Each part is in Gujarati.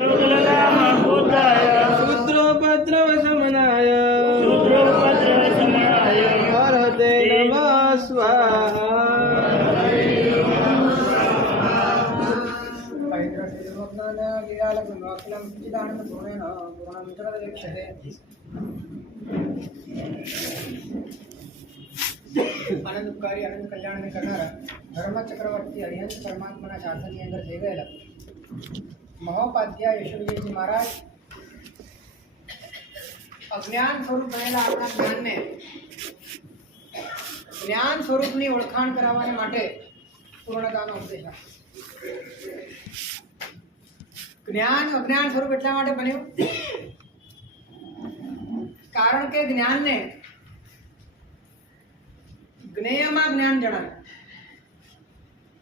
शूद्रोपद्रवशमनाय हरते नमः स्वाहा। આનંદકારી આનંદ કલ્યાણને કરનારા ધર્મ ચક્રવર્તી હરિહંસ પરમાત્માના શાસનની અંદર જઈ ગયેલા મહોપાધ્યાય યશોવિજયજી મહારાજ અજ્ઞાન સ્વરૂપ રહેલા આપણા જ્ઞાનને જ્ઞાન સ્વરૂપની ઓળખાણ કરાવવાને માટે પૂર્ણતાનો ઉપદેશ આપ્યો. જ્ઞાન અજ્ઞાન સ્વરૂપ એટલા માટે બન્યું કારણ કે જ્ઞાનને જ્ઞેયમાં જ્ઞાન જણાય,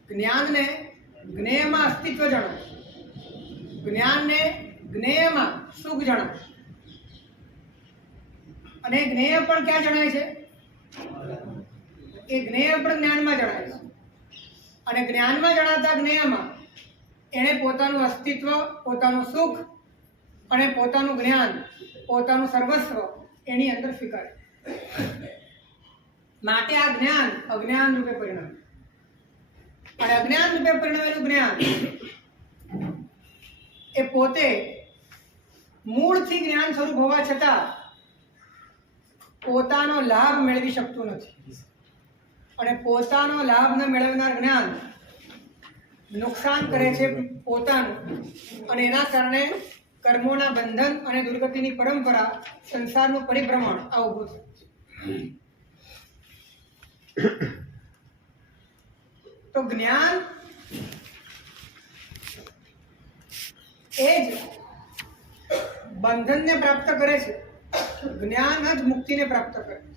જ્ઞાનને જ્ઞેયમાં અસ્તિત્વ જણાય, જ્ઞાનને જ્ઞેયમાં સુખ જણાય અને જ્ઞેય પણ ક્યાં જણાય છે? એ જ્ઞેય પણ જ્ઞાનમાં જણાય છે અને જ્ઞાનમાં જણાતા જ્ઞેયમાં એણે પોતાનું અસ્તિત્વ, પોતાનું સુખ અને પોતાનું જ્ઞાન, પોતાનું સર્વસ્વ એની અંદર સ્વીકારે. માટે આ જ્ઞાન અજ્ઞાન રૂપે પરિણમે અને અજ્ઞાન રૂપે પરિણમેલું જ્ઞાન એ પોતે મૂળથી જ્ઞાન સ્વરૂપ હોવા છતાં પોતાનો લાભ મેળવી શકતું નથી અને પોતાનો લાભ ન મેળવનાર જ્ઞાન નુકસાન કરે છે પોતાનું અને એના કારણે કર્મોના બંધન અને દુર્ગતિની પરંપરા, સંસારનું પરિભ્રમણ આ ઊભું થયું. તો જ્ઞાન એ જ બંધનને પ્રાપ્ત કરે છે, જ્ઞાન જ મુક્તિને પ્રાપ્ત કરે છે.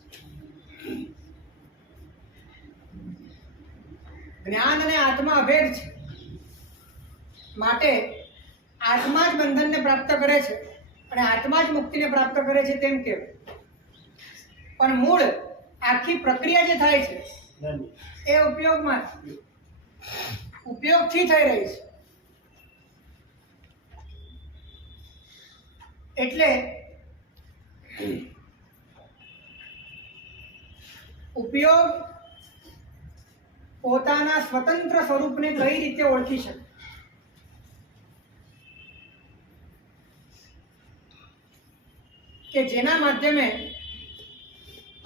જ્ઞાન અને આત્મા અભેદ છે, માટે આત્મા જ બંધનને પ્રાપ્ત કરે છે અને આત્મા જ મુક્તિને પ્રાપ્ત કરે છે તેમ કહેવાય. પણ મૂળ આખી પ્રક્રિયા જે થાય છે એ ઉપયોગથી થઈ રહી છે. એટલે ઉપયોગ પોતાના સ્વતંત્ર સ્વરૂપને કઈ રીતે ઓળખી શકે? કે જેના માધ્યમે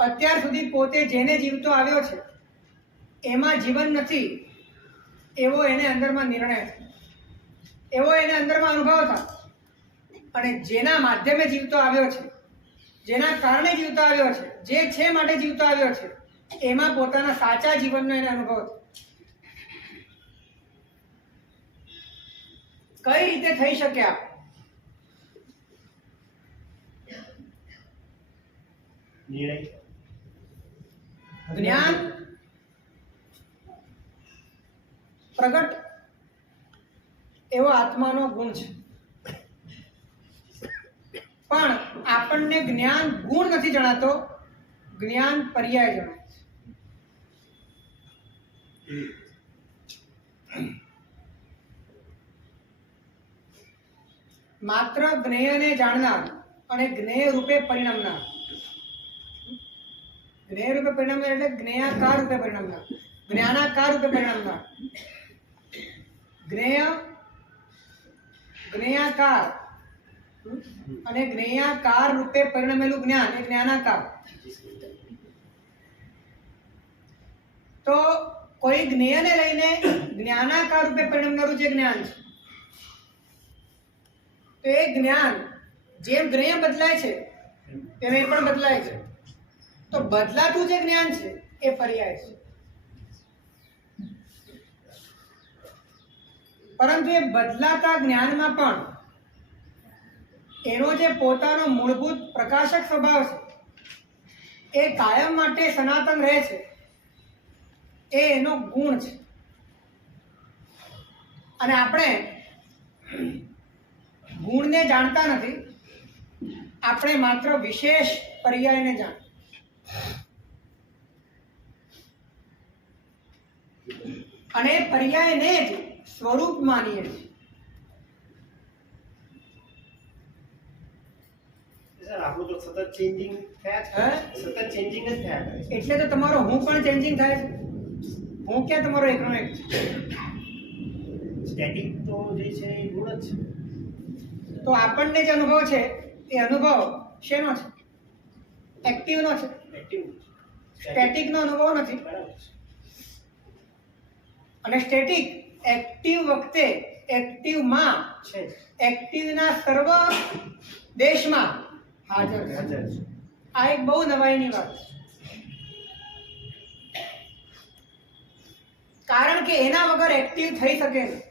અત્યાર સુધી પોતે જેને જીવતો આવ્યો છે એમાં જીવન નથી એવો એને અંદરમાં નિર્ણય થાય, એવો એને અંદરમાં અનુભવ થાય અને જેના માધ્યમે જીવતો આવ્યો છે, જેના કારણે જીવતો આવ્યો છે, જે છે માટે જીવતો આવ્યો છે એમાં પોતાના સાચા જીવનનો એને અનુભવ થાય. કઈ રીતે થઈ શકે આ? જ્ઞાન પ્રગટ એવો આત્માનો ગુણ છે, પણ આપણને જ્ઞાન ગુણ નથી જણાતો, જ્ઞાન પર્યાય જણાય છે. માત્ર જ્ઞેયને જાણનાર અને જ્ઞેય રૂપે પરિણમનાર, જ્ઞેય રૂપે પરિણમનાર એટલે જ્ઞેયાકાર રૂપે પરિણમનાર, જ્ઞાનાકાર રૂપે પરિણમનાર, જ્ઞેય, જ્ઞેયાકાર અને જ્ઞેયાકાર રૂપે પરિણમેલું જ્ઞાન એ જ્ઞાનાકાર. તો કોઈ જ્ઞેયને લઈને જ્ઞાનાકાર રૂપે પરિણમનારું જે જ્ઞાન છે, તો એ જ્ઞાન જેમ જ્ઞેય બદલાય છે તેમ એ પણ બદલાય છે. તો બદલાતું જે જ્ઞાન છે એ પર્યાય છે, પરંતુ એ બદલાતા જ્ઞાનમાં પણ એનો જે પોતાનો મૂળભૂત પ્રકાશક સ્વભાવ છે એ કાયમ માટે સનાતન રહે છે, એ એનો ગુણ છે. અને આપણે ગુણને જાણતા નથી, આપણે માત્ર વિશેષ પર્યાયને જાણીએ. અને પર્યાયને જ સ્વરૂપ માનીએ છીએ. સર આપણું તો સતત ચેન્જિંગ થયા છે, હે? સતત ચેન્જિંગ જ થયા કરે છે. એટલે તો તમારો હું પણ ચેન્જિંગ થાય છે. હું ક્યાં તમારો એકનો એક છે? સ્ટેટિક તો જે છે એ ગુણ જ છે. તો આપણને જે અનુભવ છે એ અનુભવ શેનો છે? એક્ટિવનો છે. એક્ટિવ સ્ટેટિકનો અનુભવ નથી. બરાબર છે. અને સ્ટેટિક એક્ટિવ વખતે એક્ટિવમાં છે જ. એક્ટિવના સર્વ દેશમાં હાજર છે. હાજર છે. આ એક બહુ નવાઈની વાત છે. કારણ કે એના વગર એક્ટિવ થઈ શકે નહીં.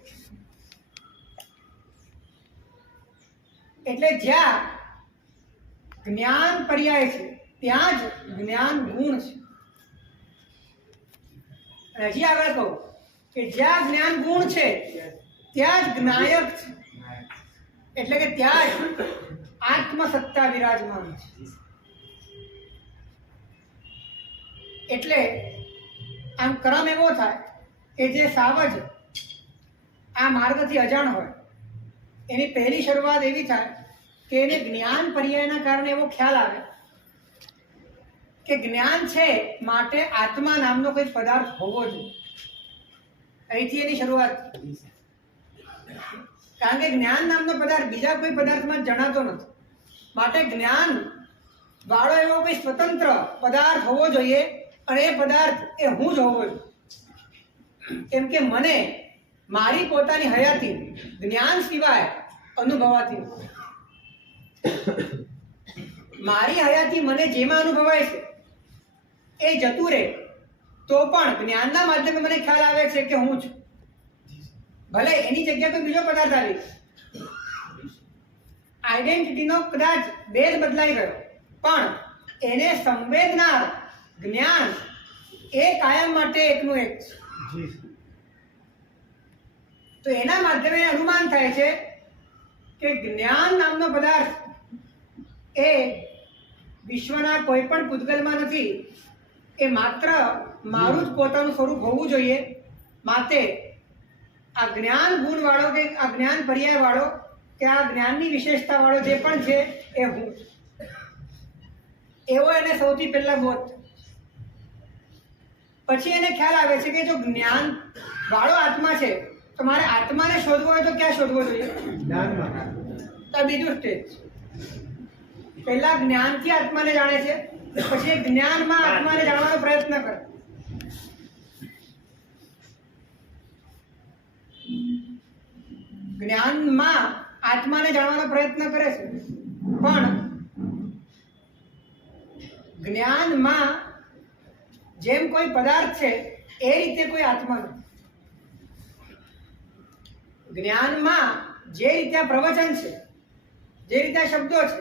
એટલે જ્યાં જ્ઞાન પર્યાય છે ત્યાં જ જ્ઞાન ગુણ છે. અને હજી આગળ કહું કે જ્યાં જ્ઞાન ગુણ છે ત્યાં જ જ્ઞાયક છે. એટલે કે ત્યાં જ આત્મસત્તા વિરાજમાન છે. એટલે આમ ક્રમ એવો થાય કે જે સાવજ આ માર્ગથી અજાણ હોય એની પહેલી શરૂઆત એવી થાય કે એને જ્ઞાન પર્યાયના કારણે એવો ખ્યાલ આવે કે જ્ઞાન છે માટે આત્મા નામનો કોઈ પદાર્થ હોવો જોઈએ. અહીંથી એની શરૂઆત. કારણ કે જ્ઞાન નામનો પદાર્થ બીજા કોઈ પદાર્થમાં જણાતો નથી. માટે જ્ઞાન વાળો એવો કોઈ સ્વતંત્ર પદાર્થ હોવો જોઈએ અને એ પદાર્થ એ હું જ હોવો જોઈએ. કેમ કે મને મારી પોતાની હયાતી જ્ઞાન સિવાય અનુભવાતી નથી. મારી હયાતી મને જેમાં અનુભવાય છે એ જતું રહે તો પણ જ્ઞાનના માધ્યમે મને ખ્યાલ આવે છે કે હું છું. ભલે એની જગ્યા પર બીજો પદાર્થ આવી આઈડેન્ટિટીનો કદાચ ભેદ બદલાઈ ગયો પણ એને સંવેદનાર જ્ઞાન એ કાયમ માટે એકનું એક છે. તો એના માધ્યમે અનુમાન થાય છે કે જ્ઞાન નામનો પદાર્થ એ વિશ્વના કોઈ પણ પૂતગલમાં નથી. એ માત્ર મારું જ પોતાનું સ્વરૂપ હોવું જોઈએ. માટે આ જ્ઞાન ગુણ વાળો કે આ જ્ઞાન પર્યાય વાળો કે આ જ્ઞાનની વિશેષતા વાળો જે પણ છે એ હું એવો એને સૌથી પહેલા બોધ. પછી એને ખ્યાલ આવે છે કે જો જ્ઞાન વાળો આત્મા છે તો મારે આત્માને શોધવો હોય તો ક્યાં શોધવો જોઈએ? તો બીજું સ્ટેજ. પહેલા જ્ઞાનથી આત્માને જાણે છે પછી જ્ઞાનમાં આત્માને જાણવાનો પ્રયત્ન કરે. જ્ઞાનમાં આત્માને જાણવાનો પ્રયત્ન કરે છે પણ જ્ઞાનમાં જેમ કોઈ પદાર્થ છે એ રીતે કોઈ આત્મા નથી. જ્ઞાનમાં જે રીતે આ પ્રવચન છે, જે રીતે આ શબ્દો છે,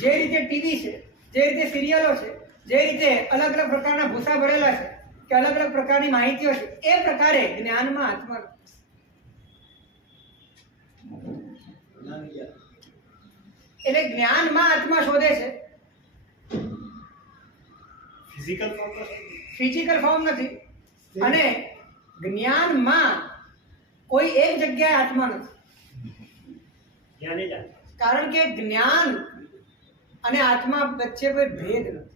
જે રીતે ટીવી છે, જે રીતે સિરિયલો છે, જે રીતે અલગ અલગ પ્રકારના ભૂસા ભરેલા છે કે અલગ અલગ પ્રકારની માહિતીઓ છે એ પ્રકારે જ્ઞાનમાં આત્મા. એટલે જ્ઞાનમાં આત્મા શોધે છે. ફિઝિકલ ફોર્મ તો ફિઝિકલ ફોર્મ નથી અને જ્ઞાનમાં કોઈ એક જગ્યાએ આત્મા નથી. જ્ઞાને જ આવે. કારણ કે જ્ઞાન અને આત્મા વચ્ચે કોઈ ભેદ નથી.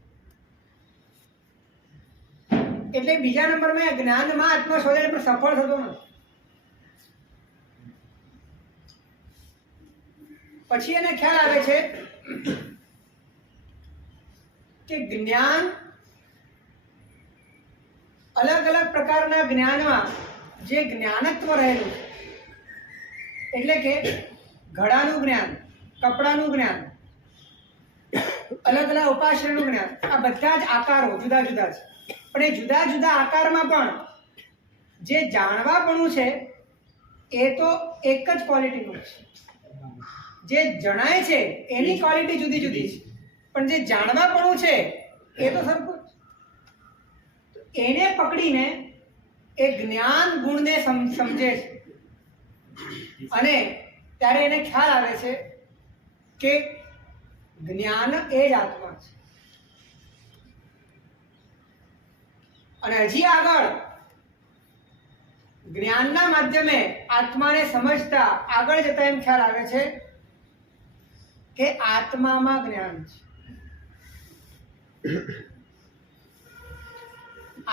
એટલે બીજા નંબરમાં જ્ઞાનમાં આત્મા શોધે પણ સફળ થતો નથી. પછી એને ખ્યાલ આવે છે કે જ્ઞાન અલગ અલગ પ્રકારના જ્ઞાનમાં જે જ્ઞાનત્વ રહેલું છે એટલે કે ઘડાનું જ્ઞાન, કપડાનું જ્ઞાન, અલગ અલગ ઉપાશ્રયનું જ્ઞાન, આ બધા જ આકારો જુદા જુદા છે. પણ એ જુદા જુદા આકારમાં પણ જે જાણવાપણું છે એ તો એક જ ક્વોલિટીનું છે. જે જણાય છે એની ક્વોલિટી જુદી જુદી છે પણ જે જાણવાપણું છે એ તો સરખું જ. એને પકડીને એ જ્ઞાન ગુણને સમજે છે અને ત્યારે એને ખ્યાલ આવે છે કે જ્ઞાન એ જ આત્મા છે. અને હજી આગળ જ્ઞાનના માધ્યમે આત્માને સમજતા આગળ જતા એમ ખ્યાલ આવે છે કે આત્મામાં જ્ઞાન છે.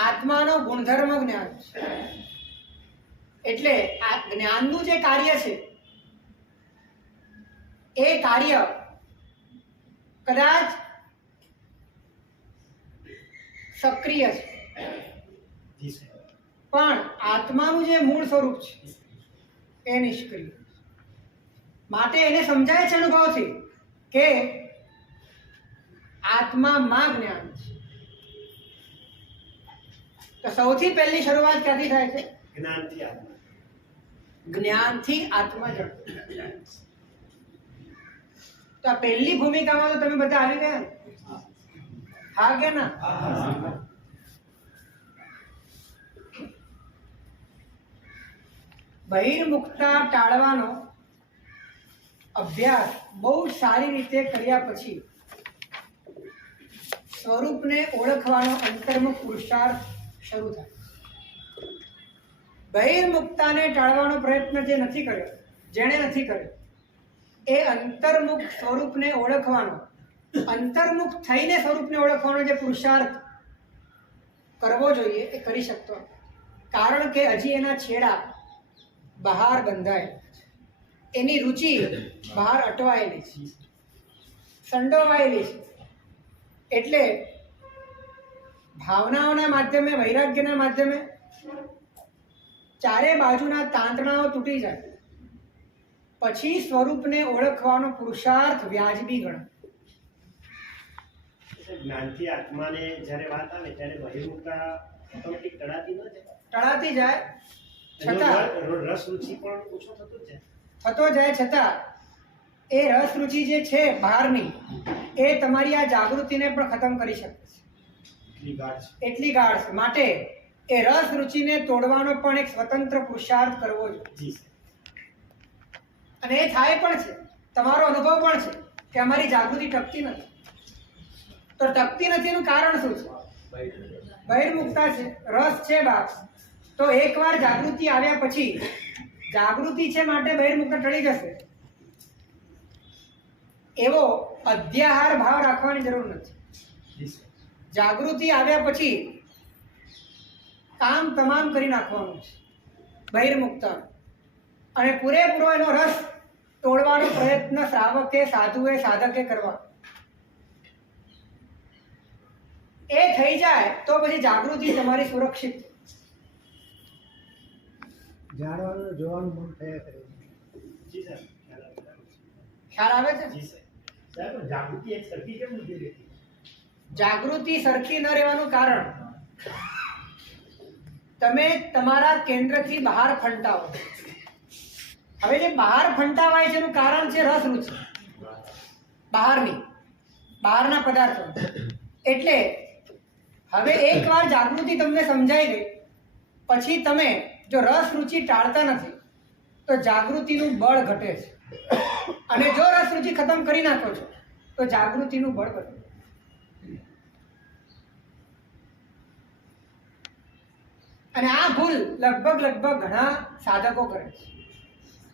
આત્માનો ગુણધર્મ જ્ઞાન છે. એટલે આ જ્ઞાનનું જે કાર્ય છે એ કાર્ય કદાચ સક્રિય છે, જી સાહેબ. પણ આત્માનું જે મૂળ સ્વરૂપ છે એ નિષ્ક્રિય. માટે એને સમજાય છે અનુભવથી કે આત્મામાં જ્ઞાન છે. તો સૌથી પહેલી શરૂઆત ક્યાંથી થાય છે? જ્ઞાનથી આત્મા. જ્ઞાનથી આત્મા જણ. તો આ પહેલી ભૂમિકામાં તો તમે બધા આવી ગયા ને? હા કે ના? બહિર્મુખતા ટાળવાનો અભ્યાસ બહુ સારી રીતે કર્યા પછી સ્વરૂપને ઓળખવાનો અંતર્મુખ પુરુષાર્થ શરૂ થાય. બહિર્મુખતાને ટાળવાનો પ્રયત્ન જે નથી કર્યો, જેણે નથી કર્યો, એ અંતર્મુખ સ્વરૂપને ઓળખવાનો, અંતર્મુખ થઈને સ્વરૂપને ઓળખવાનો જે પુરુષાર્થ કરવો જોઈએ એ કરી શકતો નથી. કારણ કે હજી એના છેડા બહાર બંધાયેલા છે, એની રુચિ બહાર અટવાયેલી છે, સંડોવાયેલી છે. એટલે ભાવનાઓના માધ્યમે, વૈરાગ્યના માધ્યમે ચારે બાજુના તાંતણાઓ તૂટી જાય પછી સ્વરૂપને ઓળખવાનો પુરુષાર્થ વ્યાજબી ગણાય. જ્ઞાનથી આત્માને જ્યારે વાત આવે ત્યારે બહિર્મુખતા ઓટોમેટિક ટળાતી ન જાય. ટળાતી જાય છતાં રસ રુચિ પણ ઓછો થતો જ જાય. થતો જાય છતાં એ રસ રુચિ જે છે બહારની, એ તમારી આ જાગૃતિને પણ ખતમ કરી શકે છે. એટલી ગાઢ છે. એટલી ગાઢ છે. માટે એ રસ રુચિને તોડવાનો પણ એક સ્વતંત્ર પુરુષાર્થ કરવો જોઈએ. જી સાહેબ. અને એ થાય પણ છે. તમારો અનુભવ પણ છે કે અમારી જાગૃતિ ટકતી નથી. તો ટકતી નથી એનું કારણ શું છે? બહિર્મુખતા છે, રસ છે બાપ. તો એકવાર જાગૃતિ આવ્યા પછી જાગૃતિ છે માટે બહિર્મુખતા ટળી જશે એવો અધ્યાહાર ભાવ રાખવાની જરૂર નથી. જી સાહેબ. જાગૃતિ આવ્યા પછી કામ તમામ કરી નાખવાનું છે બહિર્મુખતા, અને પૂરેપૂરો એનો રસ તોડવાનો પ્રયત્ન શ્રાવકે, સાધુએ, સાધકે કરવા. એ થઈ જાય તો પછી જાગૃતિ તમારી સુરક્ષિત. જાણવાનું જોવાનું મન થયા કરે. જી સાહેબ. ખ્યાલ આવે છે? જી સાહેબ. સાહેબ જાગૃતિ એક સરખી કેમ નથી રહેતી? જાગૃતિ સરખી ન રહેવાનું કારણ તમે તમારા કેન્દ્રથી બહાર ફંટાવો. હવે જે બહાર ફંટાવાય છે એનું કારણ છે રસ રુચિ બહારના પદાર્થો. એટલે હવે એકવાર જાગૃતિ તમને સમજાઈ ગઈ પછી તમે જો રસ રુચિ ટાળતા નથી તો જાગૃતિનું બળ ઘટે છે, અને જો રસ રુચિ ખતમ કરી નાખો છો તો જાગૃતિનું બળ વધે. અને આ ભૂલ લગભગ ઘણા સાધકો કરે છે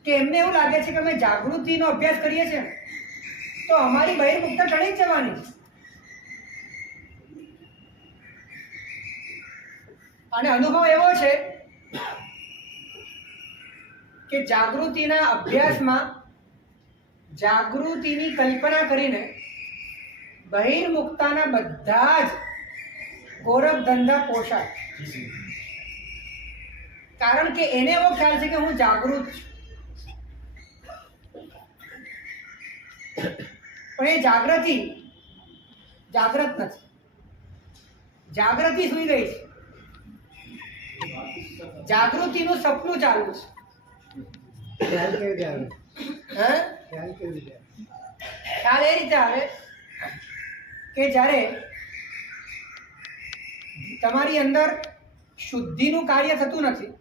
કે એમને એવું લાગે છે કે અમે જાગૃતિનો અભ્યાસ કરીએ છીએ ને તો અમારી બહિર્મુખતા ટળી જ જવાની છે. અને અનુભવ એવો છે કે જાગૃતિના અભ્યાસમાં જાગૃતિની કલ્પના કરીને બહિર્મુખતાના બધા જ ગોરખ ધંધા પોષાય. કારણ કે એને એવો ખ્યાલ છે કે હું જાગૃત છું, પણ એ જાગૃત નથી. જાગૃતિ સૂઈ ગઈ છે, જાગૃતિનું સપનું ચાલુ છે. ખ્યાલ કેવી રીતે આવે? હે? ખ્યાલ કેવી રીતે આવે? ખ્યાલ એ રીતે આવે કે જ્યારે તમારી અંદર શુદ્ધિનું કાર્ય થતું નથી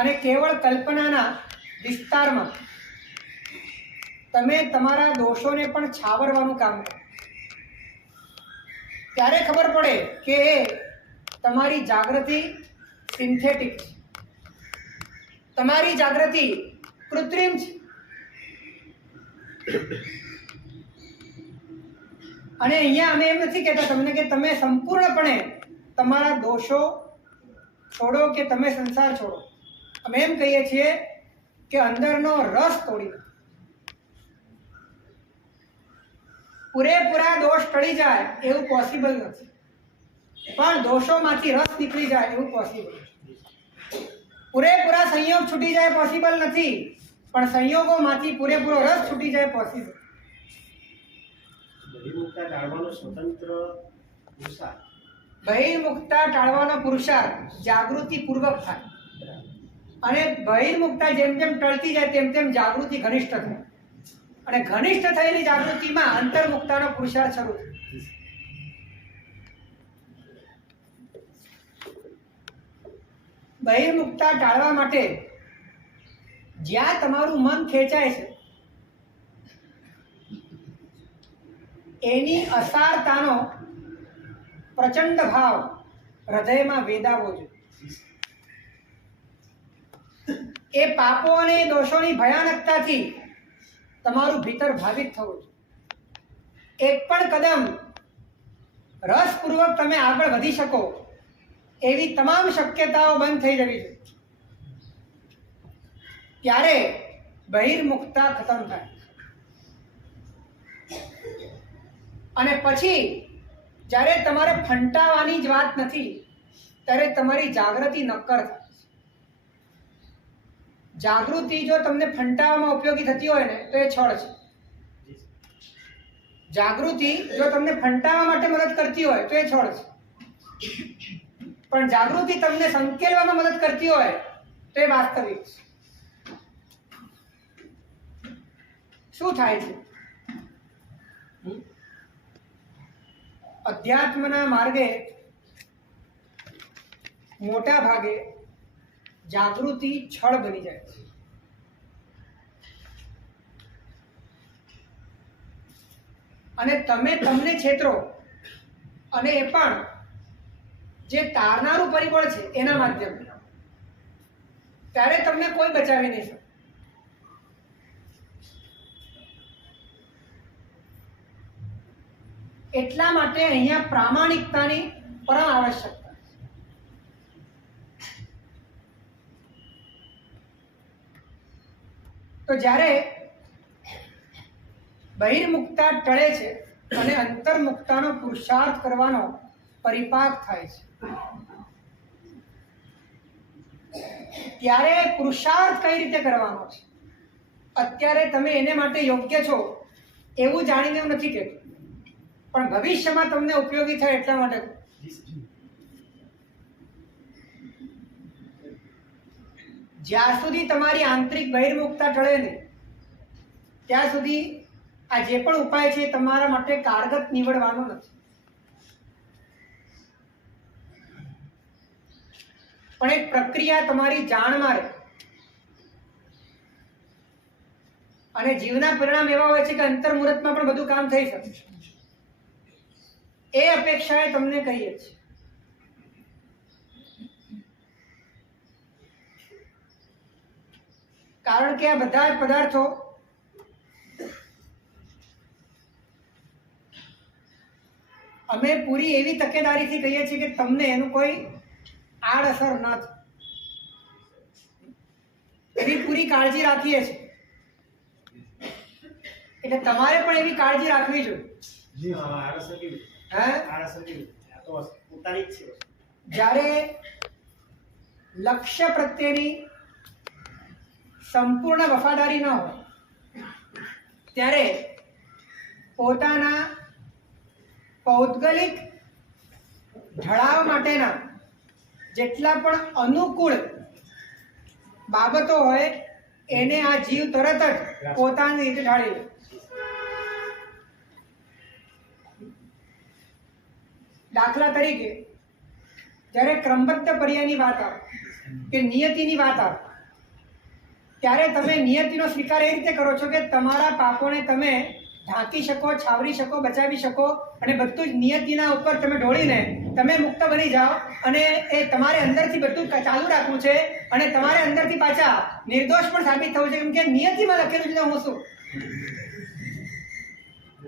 અને કેવળ કલ્પનાના વિસ્તારમાં તમે તમારા દોષોને પણ છાવરવાનું કામ કરો, ત્યારે ખબર પડે કે તમારી જાગૃતિ સિન્થેટિક છે, તમારી જાગૃતિ કૃત્રિમ છે. અને અહીંયા અમે એમ નથી કહેતા તમને કે તમે સંપૂર્ણપણે તમારા દોષો છોડો કે તમે સંસાર છોડો. અમે એમ કહીએ છીએ કે અંદરનો રસ તોડી નાખો. પૂરેપૂરા દોષ ટળી જાય એવું પોસિબલ નથી, પણ દોષોમાંથી રસ નીકળી જાય એવું પોસિબલ. પૂરેપૂરા સંયોગ છૂટી જાય પોસિબલ નથી, પણ સંયોગોમાંથી પૂરેપૂરો રસ છૂટી જાય પોસિબલ. બહિર્મુખતા ટાળવાનો સ્વતંત્ર પુરુષાર્થ. બહિર્મુખતા ટાળવાનો પુરુષાર્થ જાગૃતિપૂર્વક થાય, અને બહિર્મુખતા જેમ જેમ ટળતી જાય તેમ તેમ જાગૃતિ ઘનિષ્ઠ થાય, અને ઘનિષ્ઠ થયેલી જાગૃતિમાં અંતર્મુખતાનો પુરુષાર્થ શરૂ થાય. બહિર્મુખતા ટાળવા માટે જ્યાં તમારું મન ખેંચાય છે એની અસારતાનો પ્રચંડ ભાવ હૃદયમાં વેદાવવો જોઈએ. એ પાપો અને દોષોની ભયાનકતાથી તમારું ભીતર ભાવિત થવું જોઈએ. એક પણ કદમ રસપૂર્વક તમે આગળ વધી શકો એવી તમામ શક્યતાઓ બંધ થઈ જવી જોઈએ. ત્યારે બહિર્મુખતા ખતમ થાય, અને પછી જ્યારે તમારે ફંટાવાની જ વાત નથી ત્યારે તમારી જાગૃતિ નક્કર થાય. જાગૃતિ જો તમને ફંટાવામાં ઉપયોગી થતી હોય ને તો એ છળ છે. જાગૃતિ જો તમને ફંટાવા માટે મદદ કરતી હોય તો એ છળ છે, પણ જાગૃતિ તમને સંકેલવામાં મદદ કરતી હોય તો એ વાસ્તવિક છે. શું થાય છે? અધ્યાત્મના માર્ગે મોટા ભાગે જાગૃતિ છળ બની જાય છે. અને તમે તમને છેતરો, અને એ પણ જે તારનારું પરિબળ છે એના માધ્યમથી, ત્યારે તમને કોઈ બચાવી નહીં શકે. એટલા માટે અહીંયા પ્રામાણિકતાની પરમ આવશ્યકતા છે. તો જ્યારે બહિર્મુખતા ટળે છે અને અંતર્મુખતાનો પુરુષાર્થ કરવાનો પરિપાક થાય છે, ત્યારે પુરુષાર્થ કઈ રીતે કરવાનો છે અત્યારે તમે એને માટે યોગ્ય છો એવું જાણીને હું નથી કહેતો, પણ ભવિષ્યમાં તમને ઉપયોગી થાય એટલા માટે. જ્યાં સુધી તમારી આંતરિક બહિર્મુખતા ટળે નહીં ત્યાં સુધી આ જે પણ ઉપાય છે તમારા માટે કારગત નીવડવાનો નથી. પણ એક પ્રક્રિયા તમારી જાણમાં રહે, અને જીવના પરિણામ એવા હોય છે કે અંતર્મુહૂર્તમાં પણ બધું કામ થઈ શકે. એ અપેક્ષાએ તમને કહીએ છીએ. કારણ કે આ બધા જ પદાર્થો અમે પૂરી એવી તકેદારીથી કહીએ છીએ કે તમને એનું કોઈ આડઅસર ન થાય, એવી પૂરી કાળજી રાખીએ છીએ. એટલે તમારે પણ એવી કાળજી રાખવી જોઈએ. જ્યારે લક્ષ્ય પ્રત્યેની સંપૂર્ણ વફાદારી ન હોય ત્યારે પોતાના પૌદ્ગલિક ઢળાવ માટેના જેટલા પણ અનુકૂળ બાબતો હોય એને આ જીવ તરત જ પોતાની રીતે ઢાળી લે. દાખલા તરીકે જ્યારે ક્રમબદ્ધ પર્યાયની વાત આવે કે નિયતિની વાત આવે ત્યારે તમે નિયતિનો સ્વીકાર એ રીતે કરો છો કે તમારા પાપોને તમે ઢાંકી શકો, છાવરી શકો, બચાવી શકો, અને બધું જ નિયતિના ઉપર તમે ઢોળીને તમે મુક્ત બની જાઓ, અને એ તમારે અંદરથી બધું ચાલુ રાખવું છે, અને તમારે અંદરથી પાછા નિર્દોષ પણ સાબિત થવું છે, કેમ કે નિયતિમાં લખેલું છે હું શું. તો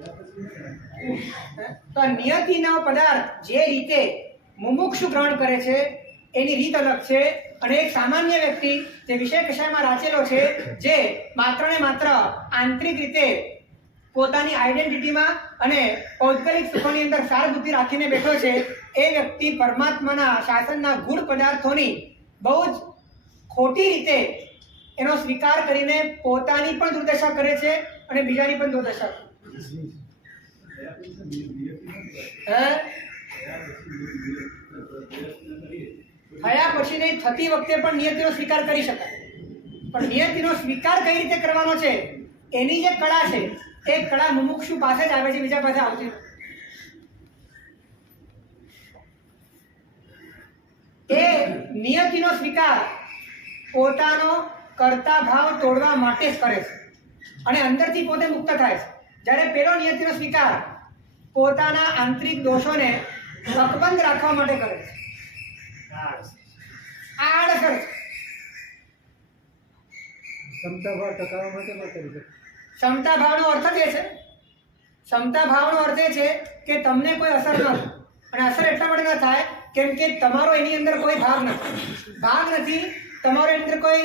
આ નિયતિનો પદાર્થ જે રીતે મુમુક્ષુ ગ્રહણ કરે છે એની રીત અલગ છે, અને એક સામાન્ય વ્યક્તિ જે વિષય કષાયમાં રાચેલો છે, જે માત્ર ને માત્ર આંતરિક રીતે પોતાની આઈડેન્ટિટીમાં અને પૌદ્ગલિક સુખોની અંદર સાર બુદ્ધિ રાખીને બેઠો છે, એ વ્યક્તિ પરમાત્માના શાસનના ગુણ પદાર્થોની બહુ જ ખોટી રીતે એનો સ્વીકાર કરીને પોતાની પણ દુર્દશા કરે છે અને બીજાની પણ દુર્દશા કરે છે. થયા પછી નહીં, થતી વખતે પણ નિયતિનો સ્વીકાર કરી શકાય, પણ નિયતિનો સ્વીકાર કઈ રીતે કરવાનો છે એની જે કળા છે એ કળા મુમુક્ષુ પાસે જ આવે છે, બીજા પાસે આવતી નથી. એ નિયતિનો સ્વીકાર પોતાનો કર્તા ભાવ તોડવા માટે જ કરે છે અને અંદરથી પોતે મુક્ત થાય છે, જ્યારે પેલો નિયતિનો સ્વીકાર પોતાના આંતરિક દોષોને અકબંધ રાખવા માટે કરે છે. આડઅસર છે. ક્ષમતા ભાવ ટકાવવા માટે પણ કરી શકે. ક્ષમતા ભાવનો અર્થ જ એ છે, ક્ષમતા ભાવનો અર્થ એ છે કે તમને કોઈ અસર ન થાય, અને અસર એટલા માટે ન થાય કેમ કે તમારો એની અંદર કોઈ ભાગ નથી, તમારો એની અંદર કોઈ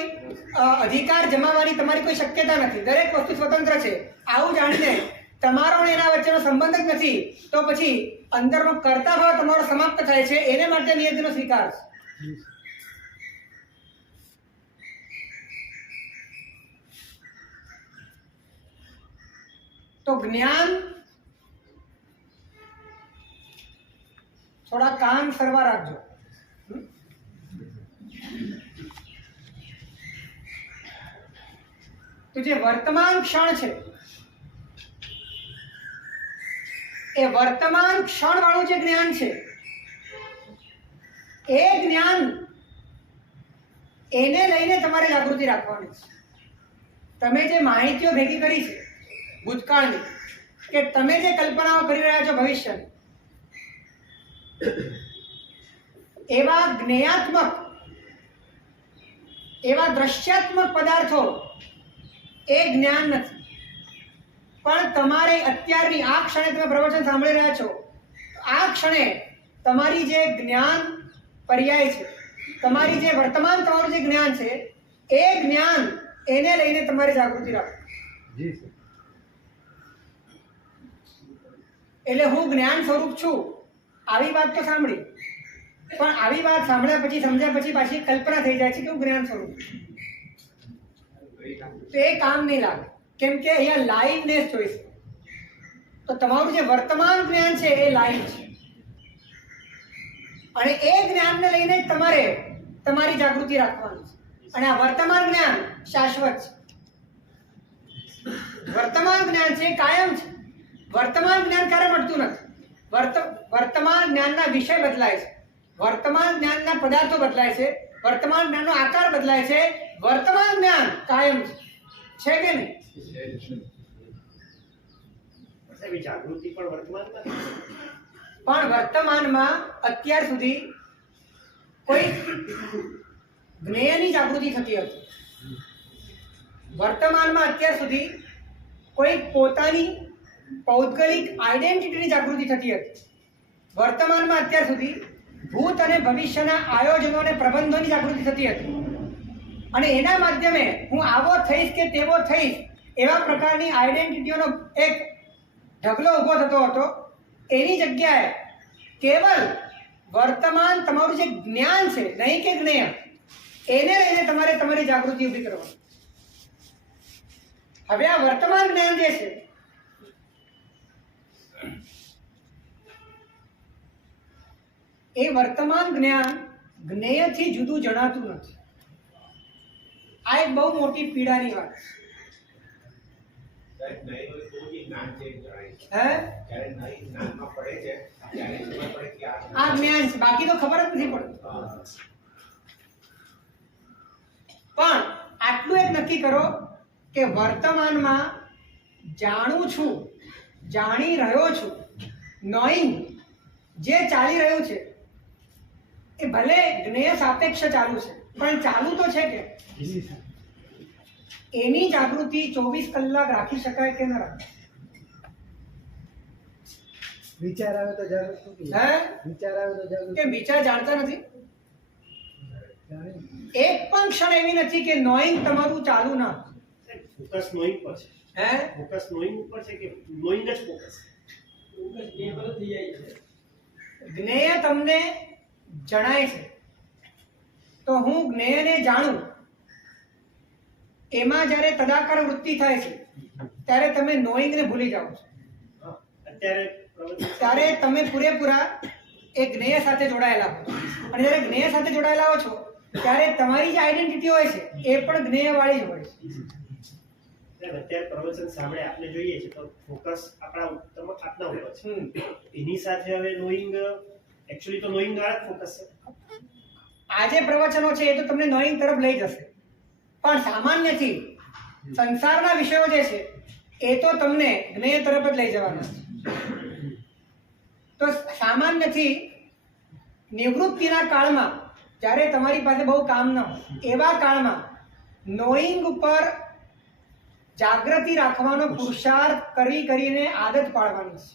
અધિકાર જમાવવાની તમારી કોઈ શક્યતા નથી, દરેક વસ્તુ સ્વતંત્ર છે. આવું જાણીને તમારો અને એના વચ્ચેનો સંબંધ જ નથી, તો પછી અંદરનો કર્તા ભાવ તમારો સમાપ્ત થાય છે, એને માટે નિયતિનો સ્વીકાર છે. તો જ્ઞાન થોડા કાન સરવા રાખજો. તો જે વર્તમાન ક્ષણ છે, એ વર્તમાન ક્ષણ વાળું જે જ્ઞાન છે, એ જ્ઞાન એને લઈને તમારે જાગૃતિ રાખવાની છે. તમે જે માહિતીઓ ભેગી કરી છે ભૂતકાળની, કે તમે જે કલ્પનાઓ કરી રહ્યા છો ભવિષ્યની, એવા જ્ઞેયાત્મક, એવા દ્રશ્યાત્મક પદાર્થો એ જ્ઞાન નથી. પણ તમારે અત્યારની આ ક્ષણે તમે પ્રવચન સાંભળી રહ્યા છો, આ ક્ષણે તમારી જે જ્ઞાન પર્યાય છે, તમારી જે વર્તમાન તમારું જે જ્ઞાન છે, એ જ્ઞાન એને લઈને તમારે જાગૃતિ રાખો. એટલે હું જ્ઞાન સ્વરૂપ છું, આવી વાત તો સાંભળી, પણ આવી વાત સાંભળ્યા પછી, સમજ્યા પછી પાછી કલ્પના થઈ જાય છે કે હું જ્ઞાન સ્વરૂપ છું. તો એ કામ નહીં લાગે, કેમ કે અહીંયા લાઈવનેસ જોઈશે. તો તમારું જે વર્તમાન જ્ઞાન છે એ લાઈવ છે, અને એ જ્ઞાનને લઈને જ તમારે તમારી જાગૃતિ રાખવાની છે. અને આ વર્તમાન જ્ઞાન શાશ્વત છે, વર્તમાન જ્ઞાન છે, કાયમ છે. વર્તમાન જ્ઞાન ક્યારે મળતું નથી. વર્તમાન જ્ઞાનના વિષય બદલાય છે, વર્તમાન જ્ઞાનના પદાર્થો બદલાય છે, વર્તમાન જ્ઞાનનો આકાર બદલાય છે. વર્તમાન જ્ઞાન કાયમ છે કે નહીં? જાગૃતિ પણ વર્તમાનમાં છે. પણ વર્તમાનમાં અત્યાર સુધી કોઈ જ્ઞેયની જાગૃતિ થતી હતી. વર્તમાનમાં અત્યાર સુધી કોઈ પોતાની પૌદ્ગલિક આઈડેન્ટિટીની જાગૃતિ થતી હતી. વર્તમાનમાં અત્યાર સુધી ભૂત અને ભવિષ્યના આયોજનો અને પ્રબંધોની જાગૃતિ થતી હતી, અને એના માધ્યમે હું આવો થઈશ કે તેવો થઈશ એવા પ્રકારની આઈડેન્ટિટીઓનો એક ઢગલો ઊભો થતો હતો. એની જગ્યાએ કેવલ વર્તમાન તમારું જે જ્ઞાન છે, નહીં કે જ્ઞેય, એને લઈને તમારે તમારી જાગૃતિ ઊભી કરવાની. હવે આ વર્તમાન જ્ઞાન જે છે, એ વર્તમાન જ્ઞાન જ્ઞેયથી જુદું જણાતું નથી. આ એક બહુ મોટી પીડાની વાત છે. આ જ્ઞાન છે, બાકી તો ખબર જ નથી પડતી. પણ આટલું એક નક્કી કરો કે વર્તમાનમાં જાણું છું, જાણી રહ્યો છું, નોઈંગ જે ચાલી રહ્યું છે એ ભલે જ્ઞેય સાપેક્ષ ચાલુ છે, પણ ચાલુ તો છે કે એની જાગૃતિ 24 કલાક રાખી શકાય કે ન રાખી? વિચાર આવે તો જાગૃત નથી. હે વિચાર આવે તો જાગૃત કે વિચાર જાણતા નથી? જાણે. એક પણ ક્ષણ એવી નથી કે નોઈંગ તમારું ચાલુ ના હોય. ફોકસ નોઈંગ પર છે. હે ફોકસ નોઈંગ ઉપર છે કે નોઈંગ જ ફોકસ જ્ઞેય તમને જણાય છે તો હું જ્ઞેયને જાણું, એમાં જ્યારે તદાકાર વૃત્તિ થાય છે ત્યારે તમે નોઈંગને ભૂલી જાઓ છો. અત્યારે પ્રવચન ત્યારે તમે પૂરેપૂરા એ જ્ઞેય સાથે જોડાયેલા હો છો. અને જ્યારે જ્ઞેય સાથે જોડાયેલા હો છો ત્યારે તમારી જે આઈડેન્ટિટી હોય છે એ પણ જ્ઞેયવાળી જ હોય છે. અત્યારે પ્રવચન સાંભળે આપણે જોઈએ છે તો ફોકસ આપણા ઉપર છે. હમ. એની સાથે હવે નોઈંગ એકચ્યુઅલી તો નોઈંગ વાળા જ ફોકસ છે. આ જે પ્રવચનો છે એ તો તમને નોઈંગ તરફ લઈ જશે, પણ સામાન્યથી સંસારના વિષયો જે છે એ તો તમને જ્ઞેય તરફ જ લઈ જવાના છે. તો સામાન્યથી નિવૃત્તિના કાળમાં જ્યારે તમારી પાસે બહુ કામ ન હોય એવા કાળમાં નોઈંગ ઉપર જાગૃતિ રાખવાનો પુરુષાર્થ કરીને આદત પાડવાની છે.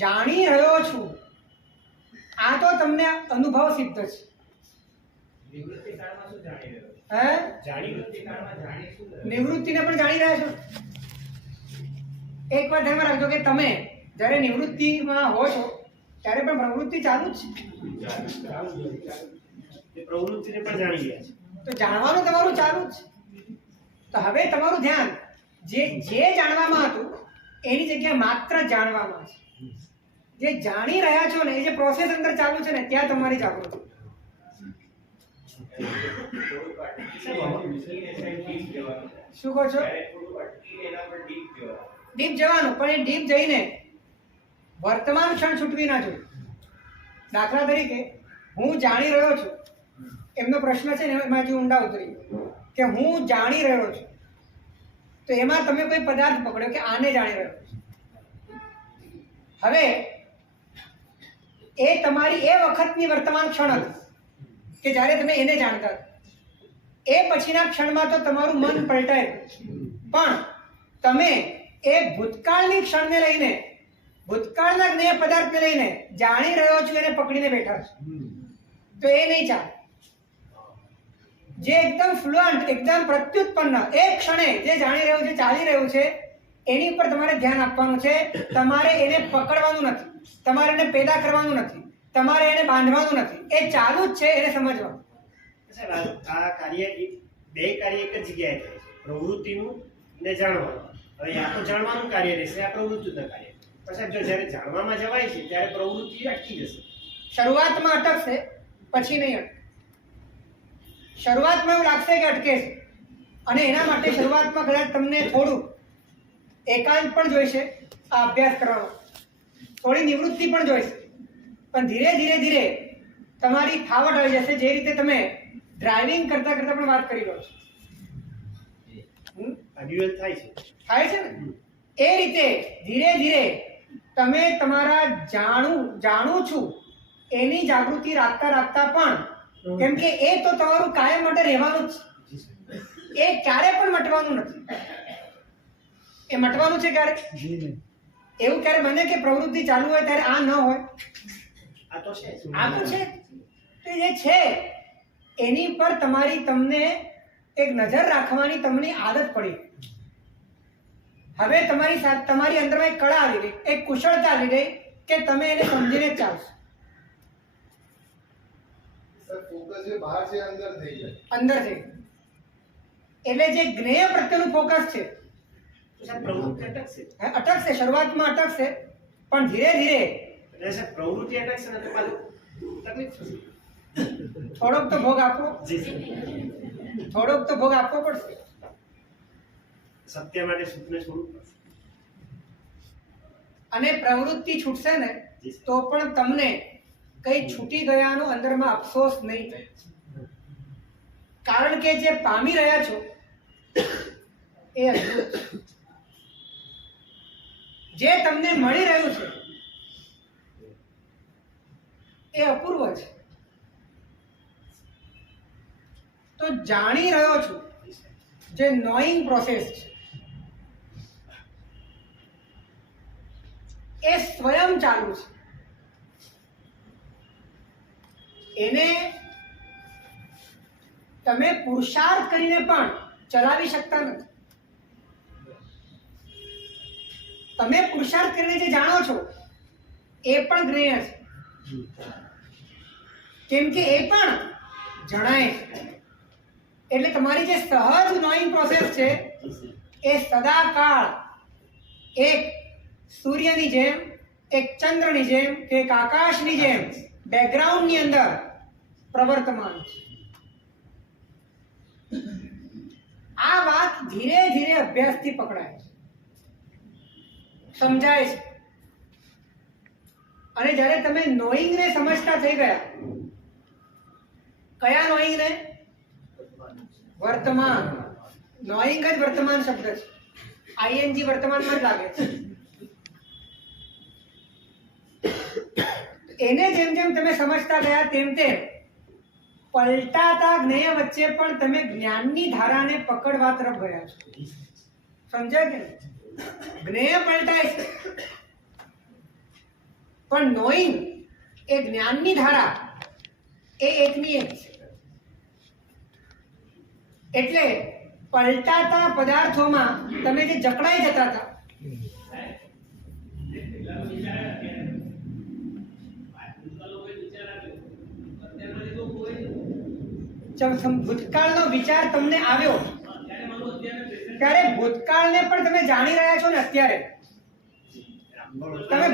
જાણી રહ્યો છું આ તો તમને અનુભવ સિદ્ધ છે. હે નિવૃત્તિને પણ જાણી રહ્યા છો. એક વાત ધ્યાનમાં રાખજો કે તમે જ્યારે નિવૃત્તિમાં હો છો ત્યારે પણ પ્રવૃત્તિ ચાલુ જ છે. એ પ્રવૃત્તિને પણ જાણી રહ્યા છે. તો જાણવાનું તમારું ચાલુ જ છે. તો હવે તમારું ધ્યાન જે જાણવામાં હતું એની જગ્યાએ માત્ર જાણવામાં છે. જે જાણી રહ્યા છો ને એ જે પ્રોસેસ અંદર ચાલુ છે ને ત્યાં તમારી જાગૃતિ. શું કહો છો? ડીપ જવાનું, પણ એ ડીપ જઈને વર્તમાન ક્ષણ છૂટવી ના જોઈએ. દાખલા તરીકે હું જાણી રહ્યો છું, એમનો પ્રશ્ન છે ને એમાં જે ઊંડા ઉતરી કે હું જાણી રહ્યો છું, તો એમાં તમે કોઈ પદાર્થ પકડ્યો કે આને જાણી રહ્યો છું. હવે એ તમારી એ વખતની વર્તમાન ક્ષણ હતી કે જ્યારે તમે એને જાણતા હતા. એ પછીના ક્ષણમાં તો તમારું મન પલટાય, પણ તમે એ ભૂતકાળની ક્ષણને લઈને, ભૂતકાળના જ્ઞેય પદાર્થને લઈને જાણી રહ્યો છું એને પકડીને બેઠા છો, તો એ નહીં ચાલે. જે એકદમ ફ્લુઅન્ટ, એકદમ પ્રત્યુત્પન્ન એ ક્ષણે જે જાણી રહ્યું છે, ચાલી રહ્યું છે, એની ઉપર તમારે ધ્યાન આપવાનું છે. તમારે એને પકડવાનું નથી, તમારે એને પેદા કરવાનું નથી, તમારે એને બાંધવાનું નથી. એ ચાલુ જ છે, એને સમજવાનું. આ કાર્ય બે કાર્ય એક જ જગ્યાએ થાય છે, પ્રવૃત્તિનું ને જાણવાનું. હવે આ તો જાણવાનું કાર્ય રહેશે, આ પ્રવૃત્તિનું કાર્ય. પછી જો જ્યારે જાણવામાં જવાય છે ત્યારે પ્રવૃત્તિ અટકી જશે. શરૂઆતમાં અટકશે, પછી નહીં અટકે. શરૂઆતમાં એવું લાગશે કે અટકે છે, અને એના માટે શરૂઆતમાં કદાચ તમને થોડું એકાંત પણ જોઈશે આ અભ્યાસ કરવામાં, થોડી નિવૃત્તિ પણ જોઈશે. પણ ધીરે ધીરે ધીરે તમારી ફાવટ આવી જશે. જે રીતે તમે ડ્રાઇવિંગ કરતા કરતા પણ વાત કરી લો છો, આ ડ્યુઅલ થાય છે. થાય છે ને, એ રીતે ધીરે ધીરે તમે તમારા જાણું છું એની જાગૃતિ રાખતા રાખતા પણ, કેમ કે એ તો તમારું કાયમ માટે રહેવાનું જ છે, એ ક્યારે પણ મટવાનું નથી. એ મટવાનું છે ક્યારે? એવું ક્યારે બને કે પ્રવૃત્તિ ચાલુ હોય ત્યારે આ ન હોય? આ તો છે. આ તો છે. તો એ છે એની પર તમને એક નજર રાખવાની તમને આદત પડી. હવે તમારી અંદરમાં એક કળા આવી ગઈ, એક કુશળતા આવી ગઈ કે તમે એને સમજીને જ ચાલશો. ફોકસ જે બહાર છે અંદર થઈ જાય. અંદર થઈ એટલે જે જ્ઞેય પ્રત્યેનું ફોકસ છે પ્રવૃત્તિ અટકશે. અટકશે, શરૂઆતમાં અટકશે, પણ ધીરે ધીરે એટલે સાહેબ પ્રવૃત્તિ અટકશે ને તો પાછું તકલીફ થશે. થોડોક તો ભોગ આપવો, જી સર. થોડોક તો ભોગ આપવો પડશે. સત્ય માટે સુખને છોડવું પડશે. અને પ્રવૃત્તિ છૂટશે ને જી સર. તો પણ તમને કઈ છૂટી ગયાનો અંદરમાં અફસોસ નહીં થાય. કારણ કે જે પામી રહ્યા છો એ અદ્ભુત છે. જે તમને મળી રહ્યું છે એ અપૂર્વ છે. તો જાણી રહ્યો છું જે નોઈંગ પ્રોસેસ છે, એ સ્વયં ચાલુ છે. એને તમે પુરુષાર્થ કરીને પણ ચલાવી શકતા નથી. તમે પુરુષાર્થ કરીને જે જાણો છો એ પણ જ્ઞેય છે, કેમ કે એ પણ જણાય છે. એટલે તમારી જે સહજ નોઈંગ પ્રોસેસ છે એ સદાકાળ એક સૂર્યની જેમ, એક ચંદ્રની જેમ કે એક આકાશની જેમ બેકગ્રાઉન્ડની અંદર પ્રવર્તમાન છે. આ વાત ધીરે ધીરે અભ્યાસથી પકડાય છે, સમજાય છે. અને જ્યારે તમે નોઈંગને સમજતા થઈ ગયા, કયા નોઈંગને? વર્તમાન. નોઈંગ જ વર્તમાન શબ્દ છે. આઈએનજી વર્તમાનમાં જ લાગે છે. એને જેમ જેમ તમે સમજતા ગયા તેમ તેમ પલટાતા જ્ઞેય વચ્ચે પણ તમે જ્ઞાનની ધારાને પકડવા તરફ ગયા છો. સમજાય કે નહીં? જ્ઞેય પલટાય છે પણ નોઈંગ એ જ્ઞાનની ધારા એ એકની એક છે. એટલે પલટાતા પદાર્થોમાં તમે જે જકડાઈ જતા હતા, ભૂતકાળનો વિચાર તમને આવ્યો ત્યારે ભૂતકાળને પણ તમે જાણી રહ્યા છો ને અત્યારે. તમે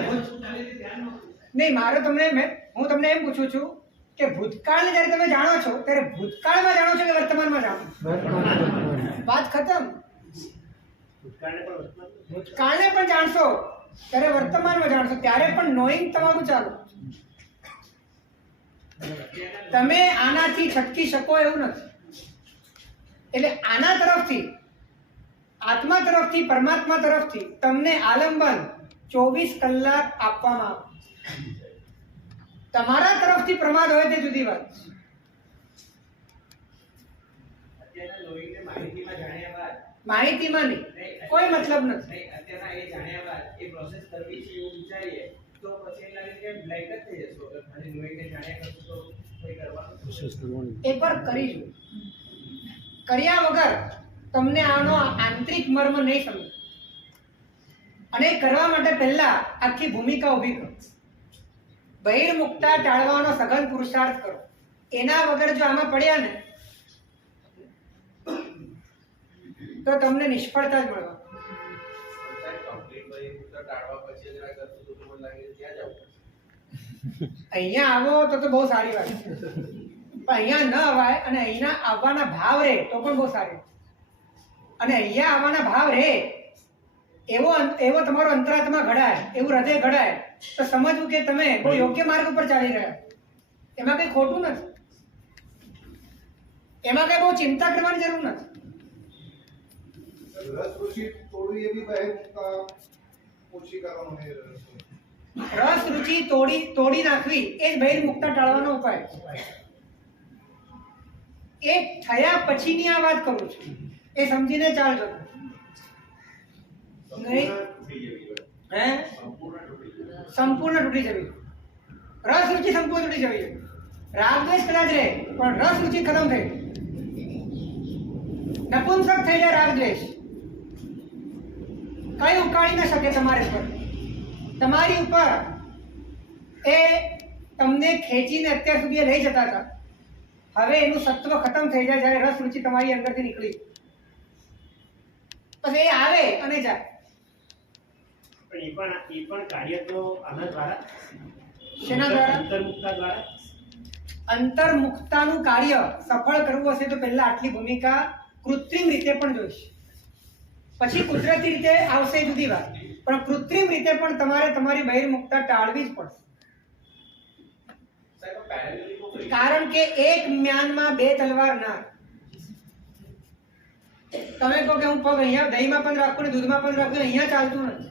નહીં, મારો તમને હું તમને એમ પૂછું છું કે ભૂતકાળને જ્યારે તમે જાણો છો ત્યારે ભૂતકાળમાં જાણો છો કે વર્તમાનમાં જાણો છો? વાત ખતમ. ભૂતકાળને પણ જાણશો ત્યારે વર્તમાનમાં જાણશો, ત્યારે પણ નોઈંગ તમારું ચાલુ. તમે આનાથી છટકી શકો એવું નથી. એટલે આના તરફથી, આત્મા તરફથી, પરમાત્મા તરફથી તમને આલંબન 24 કલાક આપવામાં આવે. તમારા તરફથી પ્રમાદ હોય તે જુદી વાત છે. માહિતીમાં નહીં, કોઈ મતલબ નથી. એકવાર કરી જુઓ. કર્યા વગર તમને આનો આંતરિક મર્મ નહીં સમજ. અને કરવા માટે પહેલા આખી ભૂમિકા ઊભી કરો. બહિર્મુખતા ટાળવાનો સઘન પુરુષાર્થ કરો. એના વગર જો આમાં પડ્યા ને તો તમને નિષ્ફળતા જ મળવા. અહીંયા આવો તો બહુ સારી વાત છે, પણ અહીંયા ન અવાય અને અહીંયા આવવાના ભાવ રહે તો પણ બહુ સારી. અને અહીંયા આવવાના ભાવ રહે એવો તમારો અંતરાત્મા ઘડાય, એવું હૃદય ઘડાય તો સમજવું કે તમે બહુ યોગ્ય માર્ગ ઉપર ચાલી રહ્યા. એમાં કઈ ખોટું નથી, એમાં કઈ બહુ ચિંતા કરવાની જરૂર નથી. રસ રુચિ થોડું એ બી બહિર્મુખતા ઓછી કરવાનો છે. રસ રુચિ તોડી નાખવી એ જ બહિર્મુખતા ટાળવાનો ઉપાય. એ થયા પછીની આ વાત કરું છું, એ સમજીને ચાલજો. નહીં હે સંપૂર્ણ તૂટી જવી. રસ રુચિ સંપૂર્ણ તૂટી જવી. રાગ દ્વેષ કદાચ રહે પણ રસ રુચિ ખતમ થઈ, નપુંસક થઈ જાય. રાગ દ્વેષ કઈ ઉકાળી ન શકે તમારે પર. તમારી ઉપર એ તમને ખેંચીને અત્યાર સુધી લઈ જતા હતા, હવે એનું સત્વ ખતમ થઈ જાય જ્યારે રસ રુચિ તમારી અંદરથી નીકળી. પછી એ આવે અને જાય. પણ એ પણ કાર્ય તો આના દ્વારા, શેના દ્વારા? અંતર્મુખતા દ્વારા. અંતર્મુખતાનું કાર્ય સફળ કરવું હશે તો પહેલા આટલી ભૂમિકા કૃત્રિમ રીતે પણ જોઈશે. પછી કુદરતી રીતે આવશે જુદી વાત, પણ કૃત્રિમ રીતે પણ તમારે તમારી બહિર્મુખતા ટાળવી જ પડશે. કારણ કે એક મ્યાનમાં બે તલવાર ના. તમે કહો કે હું પગ અહીંયા દહીંમાં પણ રાખું ને દૂધમાં પણ રાખું, અહીંયા ચાલતું નથી.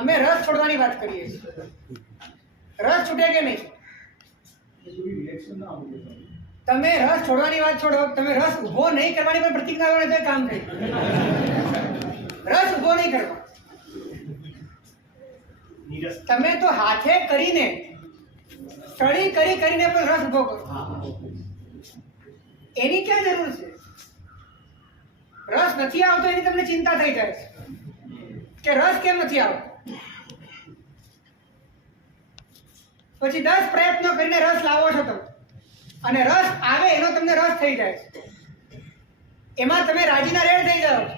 અમે રસ છોડવાની વાત કરીએ છીએ. રસ છૂટે કે નહીં? તમે રસ છોડવાની વાત છોડો, તમે રસ ઊભો નહીં કરવાની પણ પ્રતિજ્ઞા કરો ને તો કામ થઈ. રસ ઊભો નહીં કરવા. નીરસ તમે તો હાથે કરીને સ્ટડી કરીને પણ રસ ઊભો કરો. એની ક્યાં જરૂર છે? રસ નથી આવતો એની તમને ચિંતા થઈ જાય છે કે રસ કેમ નથી આવતો. પછી 10 પ્રયત્નો કરીને રસ લાવો છો તમે, અને રસ આવે એનો તમને રસ થઈ જાય છે, એમાં તમે રાજીના રેડ થઈ જાઓ છો.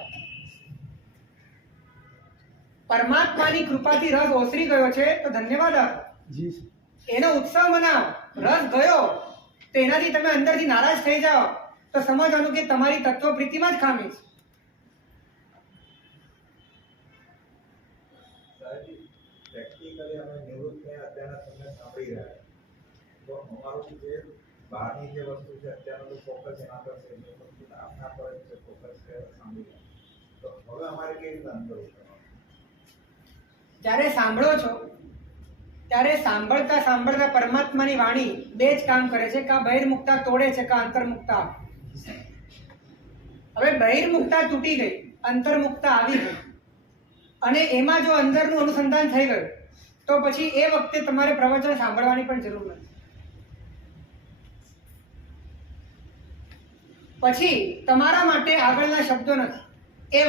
પરમાત્માની કૃપાથી રસ ઓસરી ગયો છે તો ધન્યવાદ આપો, એનો ઉત્સવ મનાવો. રસ ગયો તો એનાથી તમે અંદરથી નારાજ થઈ જાઓ તો સમજવાનું કે તમારી તત્વ પ્રીતિમાં જ ખામી છે. પ્રેક્ટિકલી અમે નિવૃત્તને અત્યારના તમને સાંભળી રહ્યા તો અમારું જે બહારની જે વસ્તુ છે અત્યારનું ફોકસ એના પર છે, જે વસ્તુ આપના પર જ ફોકસ છે સાંભળી રહ્યા. તો હવે અમારે કેવી રીતે અનુભવ કરવાનો? જ્યારે સાંભળો છો ત્યારે સાંભળતા સાંભળતા પરમાત્માની વાણી બે જ કામ કરે છે, કાં બહિર્મુક્તા તોડે છે કાં અંતર્મુક્તા. હવે બહિર્મુક્તા તૂટી ગઈ, અંતર્મુક્તા આવી ગઈ, અને એમાં જો અંદરનું અનુસંધાન થઈ ગયું તો પછી એ વખતે તમારે પ્રવચન સાંભળવાની પણ જરૂર નથી. પછી તમારા માટે આગળના શબ્દો નથી. એ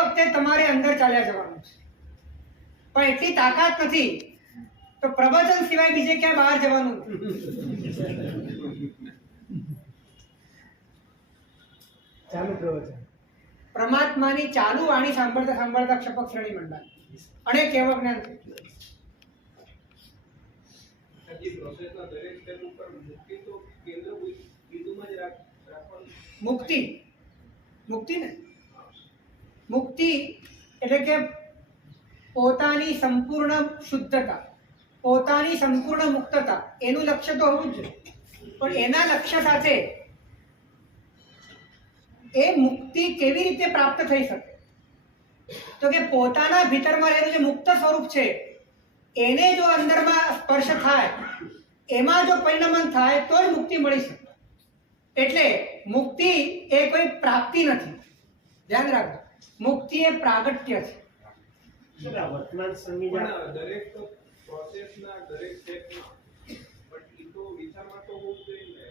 વખતે તમારે અંદર ચાલ્યા જવાનું છે. પણ એટલી તાકાત નથી તો પ્રવચન સિવાય બીજે ક્યાં બહાર જવાનું નથી. ચાલુ પ્રવચન પરમાત્માની ચાલુ વાણી સાંભળતા સાંભળતા ક્ષપક શ્રેણી મંડાય અને કેવળ જ્ઞાન થઈ ગયું. મુક્તિ ને મુક્તિ એટલે કે પોતાની સંપૂર્ણ શુદ્ધતા, પોતાની સંપૂર્ણ મુક્તતા, એનું લક્ષ્ય તો હોવું જ જોઈએ. પણ એના લક્ષ્ય સાથે એ મુક્તિ કેવી રીતે પ્રાપ્ત થઈ શકે? તો કે પોતાના ભીતરમાં રહેલું જે મુક્ત સ્વરૂપ છે એને જો અંદરમાં સ્પર્શ થાય, એમાં જો પરિણમન થાય તો જ મુક્તિ મળી શકે. એટલે મુક્તિ એ કોઈ પ્રાપ્તિ નથી, ધ્યાન રાખજો. મુક્તિ એ પ્રાગટ્ય છે. વર્તમાન સમયમાં દરેક પ્રોસેસના દરેક સ્ટેપમાં પણ એ તો વિચારમાં તો હોવું જોઈએ ને.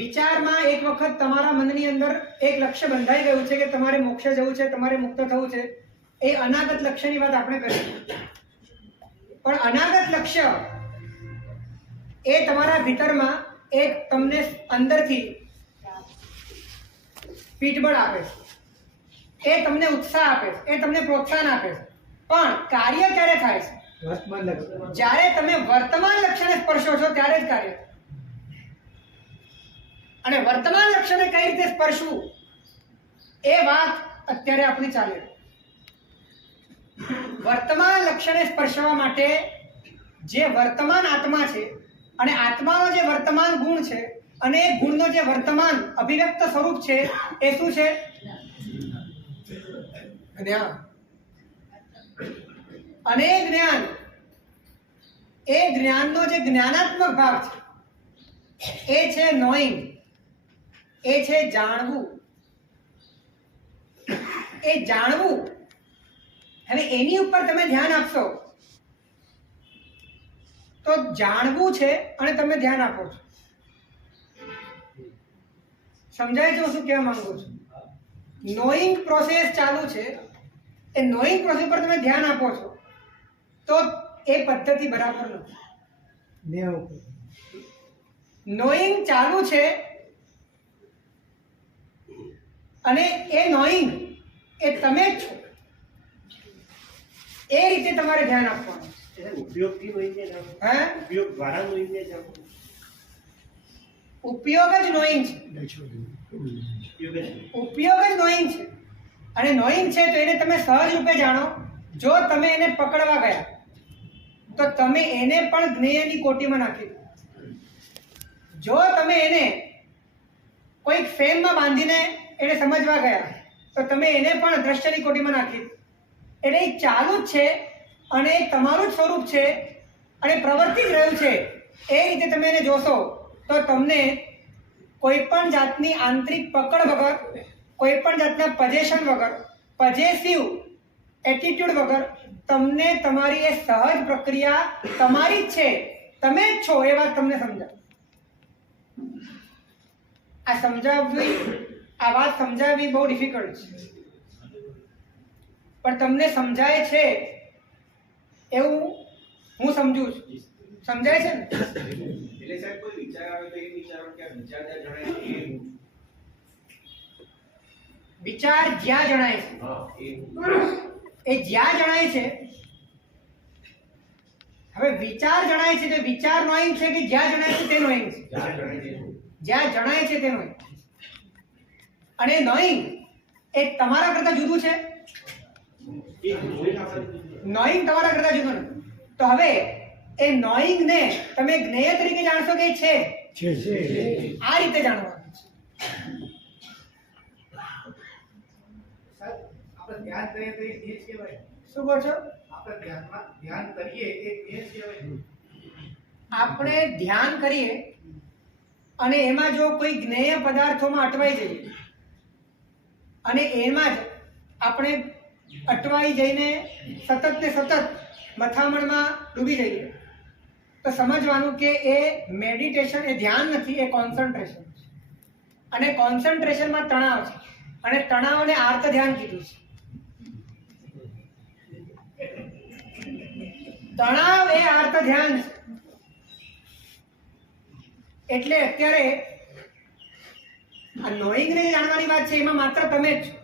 વિચારમાં એક વખત તમારા મનની અંદર એક લક્ષ્ય બંધાઈ ગયું છે કે તમારે મોક્ષ જવું છે, તમારે મુક્ત થવું છે. એ અનાગત લક્ષ્યની વાત આપણે કરી, પણ અનાગત લક્ષ્ય એ તમારા ભીતરમાં એક તમને અંદરથી પીઠબળ આપે છે, એ તમને ઉત્સાહ આપે છે, એ તમને પ્રોત્સાહન આપે છે. પણ કાર્ય ક્યારે થાય છે? વર્તમાન લક્ષ્ય જ્યારે તમે વર્તમાન લક્ષ્યને સ્પર્શો છો ત્યારે જ કાર્ય થાય. અને વર્તમાન લક્ષ્યને કઈ રીતે સ્પર્શવું એ વાત અત્યારે આપણી ચાલે. વર્તમાન લક્ષ્યને સ્પર્શવા માટે જે વર્તમાન આત્મા છે અને આત્માનો જે વર્તમાન ગુણ છે અને એ ગુણનો જે વર્તમાન અભિવ્યક્ત સ્વરૂપ છે એ શું છે? જ્ઞાન. અને એ જ્ઞાન, એ જ્ઞાનનો જે જ્ઞાનાત્મક ભાગ છે એ છે નોઈંગ, એ છે જાણવું. એ જાણવું, હવે એની ઉપર તમે ધ્યાન આપશો તો જાણવું છે અને તમે ધ્યાન આપો છો. સમજાય છે હું શું કહેવા માંગુ છું? નોઈંગ પ્રોસેસ ચાલુ છે, એ નોઈંગ પ્રોસેસ પર તમે ધ્યાન આપો છો તો એ પદ્ધતિ બરાબર નથી. નેવ ઉપર નોઈંગ ચાલુ છે અને એ નોઈંગ એ તમે જ છો, એ રીતે તમારે ધ્યાન આપવાનું. ઉપયોગથી નોઈને જાણો, હે? ઉપયોગ દ્વારા નોઈને જાણો. ઉપયોગ જ નોઈંગ છે, ઉપયોગ જ ઉપયોગ જ નોઈંગ છે. અને નોઈંગ છે તો એને તમે સહજ રૂપે જાણો. જો તમે એને પકડવા ગયા તો તમે એને પણ જ્ઞેયની કોટીમાં નાખી દો. જો તમે એને કોઈક ફ્રેમમાં બાંધીને એને સમજવા ગયા તો તમે એને પણ દ્રશ્યની કોટીમાં નાખી દો. એટલે એ ચાલુ જ છે અને એ તમારું જ સ્વરૂપ છે અને પ્રવર્તી જ રહ્યું છે એ રીતે તમે એને જોશો તો તમને કોઈ પણ જાતની આંતરિક પકડ વગર, કોઈ પણ જાતના પજેશન વગર, પજેસિવ એટીટ્યુડ વગર તમને તમારી એ સહજ પ્રક્રિયા તમારી જ છે, તમે જ છો એ વાત તમને સમજાય. આ વાત સમજાવવી બહુ ડિફિકલ્ટ છે, પણ તમને સમજાય છે એવું હું સમજુ છું. સમજાય છે ને? એટલે સાહેબ કોઈ વિચાર આવે તો એ વિચારો કે વિચારતા જણાય છે એ હું. વિચાર જ્યાં જણાય છે, હા એ એ જ્યાં જણાય છે. હવે વિચાર જણાય છે તો વિચાર નોઈંગ છે કે જ્યાં જણાય છે તે નોઈંગ છે? જ્યાં જણાય છે જ્યાં જણાય છે તે નોઈંગ. અને નોઈંગ એ તમારા કરતા જુદું છે? નોઈંગ તમારા કરતા જુદું નથી. તો હવે એ નોઈંગ ને તમે જ્ઞેય તરીકે જાણશો કે છે? આ રીતે જાણવાનું છે. આપણે ધ્યાન કરીએ તો એ જ કહેવાય. શું કહો છો? આપણે ધ્યાન કરીએ એ જ કહેવાય. આપણે ધ્યાન કરીએ અને એમાં જો કોઈ જ્ઞેય પદાર્થોમાં અટવાઈ જઈએ અને એમાં જ આપણે અટવાઈ જઈને સતત ને સતત મથામણમાં ડૂબી જઈએ તો સમજવાનું કે એ મેડિટેશન, એ ધ્યાન નથી, એ કોન્સન્ટ્રેશન છે. અને કોન્સન્ટ્રેશનમાં તણાવ છે અને તણાવને આર્ત ધ્યાન કીધું છે. તણાવ એ આર્ત ધ્યાન છે. એટલે અત્યારે આ નોઈંગને જાણવાની વાત છે એમાં માત્ર તમે જ છો.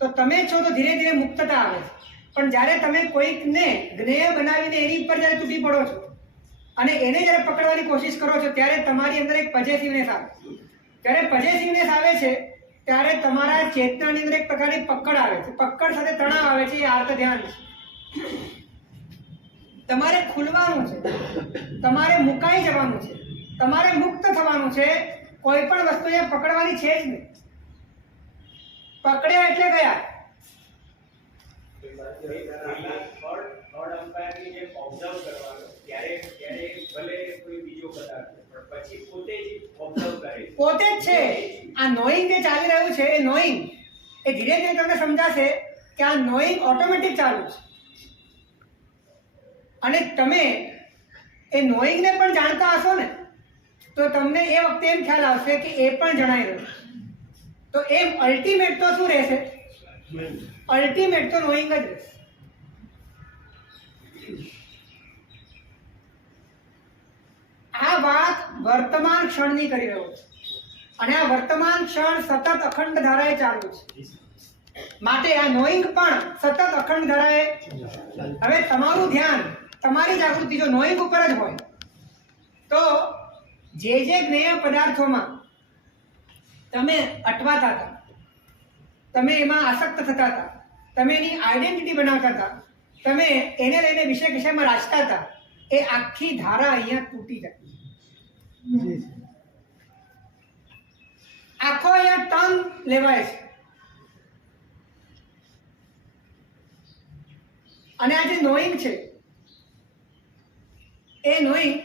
તો તમે છો તો ધીરે ધીરે મુક્તતા આવે છે. પણ જ્યારે તમે કોઈકને જ્ઞેય બનાવીને એની ઉપર જ્યારે તૂટી પડો છો અને એને જ્યારે પકડવાની કોશિશ કરો છો ત્યારે તમારી અંદર એક પજેસિવનેસ આવે. જ્યારે પજેસિવનેસ આવે છે ત્યારે તમારા ચેતનાની અંદર એક પ્રકારની પકડ આવે છે. પકડ સાથે તણાવ આવે છે. એ આર્ત ધ્યાન છે. તમારે ખુલવાનું છે, તમારે મુકાઈ જવાનું છે, તમારે મુક્ત થવાનું છે. કોઈ પણ વસ્તુ એ પકડવાની છે જ નહીં. પકડ્યા એટલે ગયા. થર્ડ અમ્પાયરની જેમ ઓબ્ઝર્વ કરવાનો ત્યારે ભલે કોઈ બીજો પદાર્થ પણ પછી પોતે જ ઓબ્ઝર્વ કરે. પોતે જ છે. આ નોઈંગ જે ચાલી રહ્યું છે એ નોઈંગ એ ધીરે ધીરે તમને સમજાશે કે આ નોઈંગ ઓટોમેટિક ચાલુ છે. અને તમે એ નોઈંગને પણ જાણતા હશો ને તો તમને એ વખતે એમ ખ્યાલ આવશે કે એ પણ જણાઈ રહ્યું છે. તો એમ અલ્ટિમેટ તો શું રહેશે? અલ્ટિમેટ તો નોઈંગ જ રહેશે. આ વાત વર્તમાન ક્ષણની કરી રહ્યો છે અને આ વર્તમાન ક્ષણ સતત અખંડ ધારાએ ચાલુ છે. માટે આ નોઈંગ પણ સતત અખંડ ધારાએ. હવે તમારું ધ્યાન, તમારી જાગૃતિ જો નોઈંગ ઉપર જ હોય તો જે જ્ઞેય પદાર્થોમાં તમે અટવાતા હતા, તમે એમાં આસક્ત થતા હતા, તમે એની આઈડેન્ટિટી બનાવતા હતા, તમે એને લઈને વિષયમાં રાજતા હતા, એ આખી ધારા અહીંયા તૂટી જાય. આખો અહીંયા ટર્ન લેવાય છે. અને આ જે નોઈંગ છે એ નોઈંગ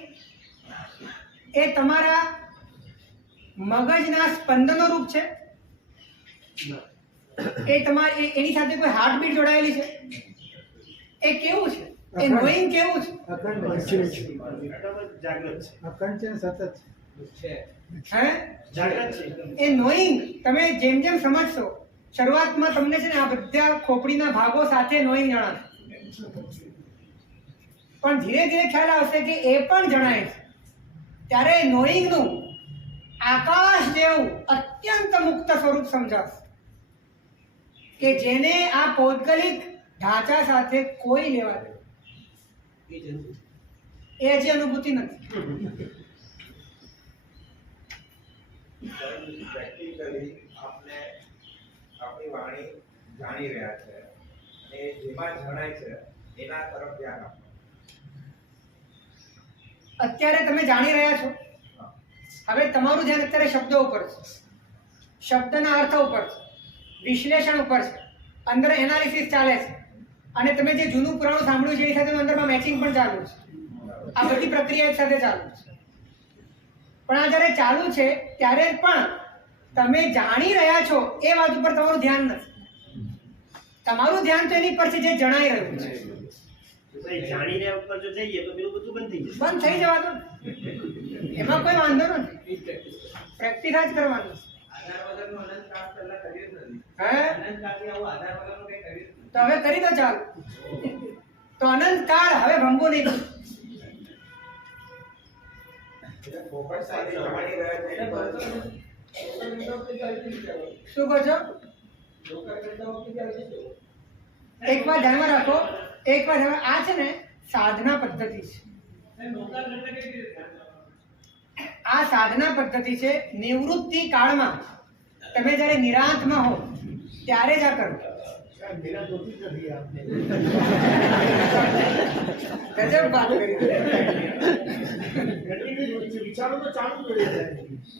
એ તમારા મગજના સ્પંદનો રૂપ છે? એ તમારી એની સાથે કોઈ હાર્ટબીટ જોડાયેલી છે? એ કેવું છે? એ નોઈંગ કેવું છે? જાગૃત અખંડ છે, સતત છે. હે? જાગૃત છે. એ નોઈંગ તમે જેમ જેમ સમજશો, શરૂઆતમાં તમને છે ને આ બધા ખોપડીના ભાગો સાથે નોઈંગ જણાશે, પણ ધીરે ધીરે ખ્યાલ આવશે કે એ પણ જણાય છે. ત્યારે નોઈંગનું આકાશ જેવું અત્યંત મુક્ત સ્વરૂપ સમજાશે કે જેને આ પૌદ્ગલિક ઢાંચા સાથે કોઈ લેવા દે. એ હજી અનુભૂતિ નથી. પ્રેક્ટિકલી આપણે આપણી વાણી જાણી રહ્યા છે અને જેમાં જણાય છે એના તરફ ધ્યાન આપવું. અત્યારે તમે જાણી રહ્યા છો. હવે તમારું ધ્યાન અત્યારે શબ્દો ઉપર છે, શબ્દના અર્થ ઉપર છે, વિશ્લેષણ ઉપર છે, અંદર એનાલિસિસ ચાલે છે અને તમે જે જૂનું પુરાણું સાંભળ્યું છે એની સાથે અંદરમાં મેચિંગ પણ ચાલુ છે. આ બધી પ્રક્રિયા એક સાથે ચાલુ છે. પણ આ જ્યારે ચાલુ છે ત્યારે પણ તમે જાણી રહ્યા છો એ વાત ઉપર તમારું ધ્યાન નથી. તમારું ધ્યાન તો એની પર છે જે જણાઈ રહ્યું છે. તો એ જાણી રહ્યા ઉપર જો જઈએ તો પેલું બધું બંધ થઈ જશે. બંધ થઈ જવા દો ને. એમાં કોઈ વાંધો નથી. પ્રેક્ટિસ જ કરવાનું. આધાર વગરનું અનંતકાળ પહેલા કર્યું જ નથી. હે અનંતકાળથી આવું આધાર વગરનું કંઈ કર્યું જ નથી. તો હવે કરી દો ચાલો. તો અનંતકાળ હવે ભંગો નહીં. એટલે ફોકસ સાથે જાણી રહ્યા છે એની પર શું કહો છો? એક વાર ધ્યાનમાં રાખો. એક વાર આ છે ને સાધના પદ્ધતિ છે. આ સાધના પદ્ધતિ છે. નિવૃત્તિ કાળમાં તમે જ્યારે નિરાંતમાં હો ત્યારે જ આ કરો. मेरा दोषी कर दिया आपने। ગજબ વાત કરી. विचारों तो चालू कर दिया है।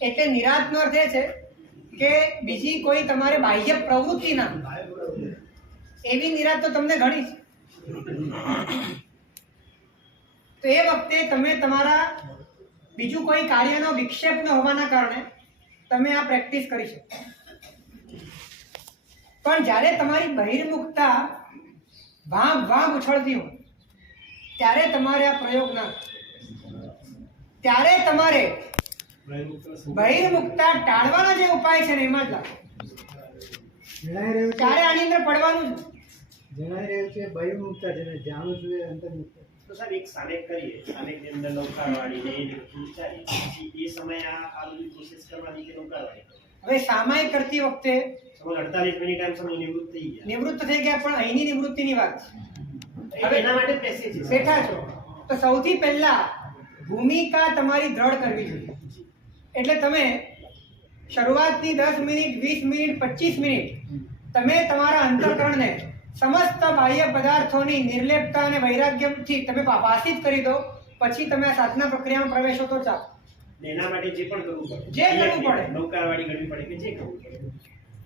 એટલે નિરાંતનો અર્થ એ છે કે બીજી કોઈ તમારે બાહ્ય પ્રવૃત્તિ ના એવી નિરાંત તો તમને ઘણી છે. તો એ વખતે તમે તમારા બીજું કોઈ કાર્યનો વિક્ષેપ ન હોવાના કારણે તમે આ પ્રેક્ટિસ કરી શકો. પણ જ્યારે તમારી બહિર્મુખતા વામ ઉછળતી હોય ત્યારે તમારે આ પ્રયોગ ના કરવો. ત્યારે તમારે બહિર્મુખતા ટાળવાના જે ઉપાય છે ને એમાં જ લાગો. જણાઈ રહ્યું છે ત્યારે આની અંદર પડવાનું જ. જણાઈ રહ્યું છે બહિર્મુખતા જેને જાણું છું એ અંતર્મુખતા. તો સાહેબ એક સામેક કરીએ, સામેકની અંદર નૌકારવાળી ને એ રીતે વિચારીએ, પછી એ સમયે આ બધી પ્રોસેસ કરવાની કે નૌકારવાળી કરવાની. હવે સામાયિક કરતી વખતે સમજ 48 મિનિટ આમ સમય નિવૃત્ત થઈ ગયા. નિવૃત્ત થઈ ગયા, પણ અહીંની નિવૃત્તિની વાત છે. હવે એના માટે પેસેજ છે. બેઠા છો તો સૌથી પહેલા ભૂમિકા તમારી દ્રઢ કરવી જોઈએ. એટલે તમે શરૂઆતની 10 મિનિટ 20 મિનિટ 25 મિનિટ તમે તમારા અંતઃકરણને સમસ્ત બાહ્ય પદાર્થોની નિર્લેપતા અને વૈરાગ્યથી તમે પાસિત કરી દો. પછી તમે આ સાધના પ્રક્રિયામાં પ્રવેશો તો ચાલો. ને એના માટે જે પણ કરવું પડે, જે કરવું પડે. નૌકારવાળી કરવી પડે કે જે કરવું પડે,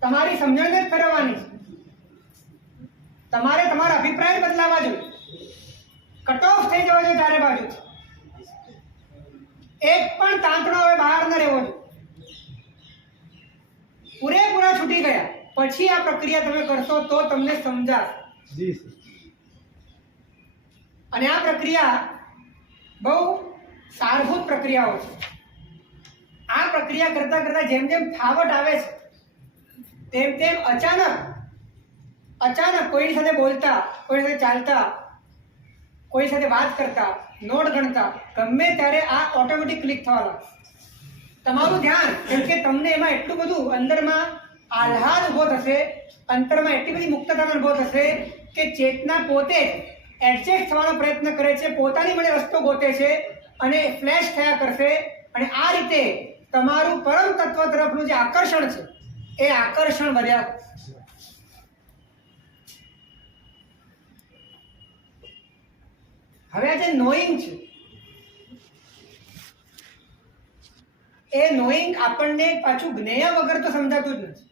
તમારી સમજણને જ કરવાની છે. તમારે તમારા અભિપ્રાય બદલાવા જોઈએ. કટ ઓફ થઈ જવા જોઈએ ચારે બાજુ. એક પણ તાંતણો હવે બહાર ન રહેવો જોઈએ. પૂરેપૂરા છૂટી ગયા પછી આ પ્રક્રિયા તમે કરશો તો તમને સમજાશે. જી સર. અને આ પ્રક્રિયા બહુ સારભૂત પ્રક્રિયાઓ છે. આ પ્રક્રિયા કરતા કરતા જેમ જેમ ફાવટ આવે છે તેમ તેમ અચાનક કોઈની સાથે બોલતા, કોઈ સાથે ચાલતા, કોઈ સાથે વાત કરતા, નોટ ગણતા ગમે ત્યારે આ ઓટોમેટિક ક્લિક થવા લાગશે. તમારું ધ્યાન, કેમ કે તમને એમાં એટલું બધું અંદરમાં આહ્લાદ ઉભો થશે, અંતરમાં એટલી બધી મુક્તતા અનુભવ થશે કે ચેતના પોતે એડજસ્ટ થવાનો પ્રયત્ન કરે છે, પોતાની મળે રસ્તો ગોતે છે અને ફ્લેશ થયા કરશે. અને આ રીતે તમારું પરમ તત્વ તરફનું જે આકર્ષણ છે એ આકર્ષણ વધ્યા કરશે. હવે આ જે નોઈંગ છે એ નોઈંગ આપણને પાછું જ્ઞેય વગર તો સમજાતું જ નથી.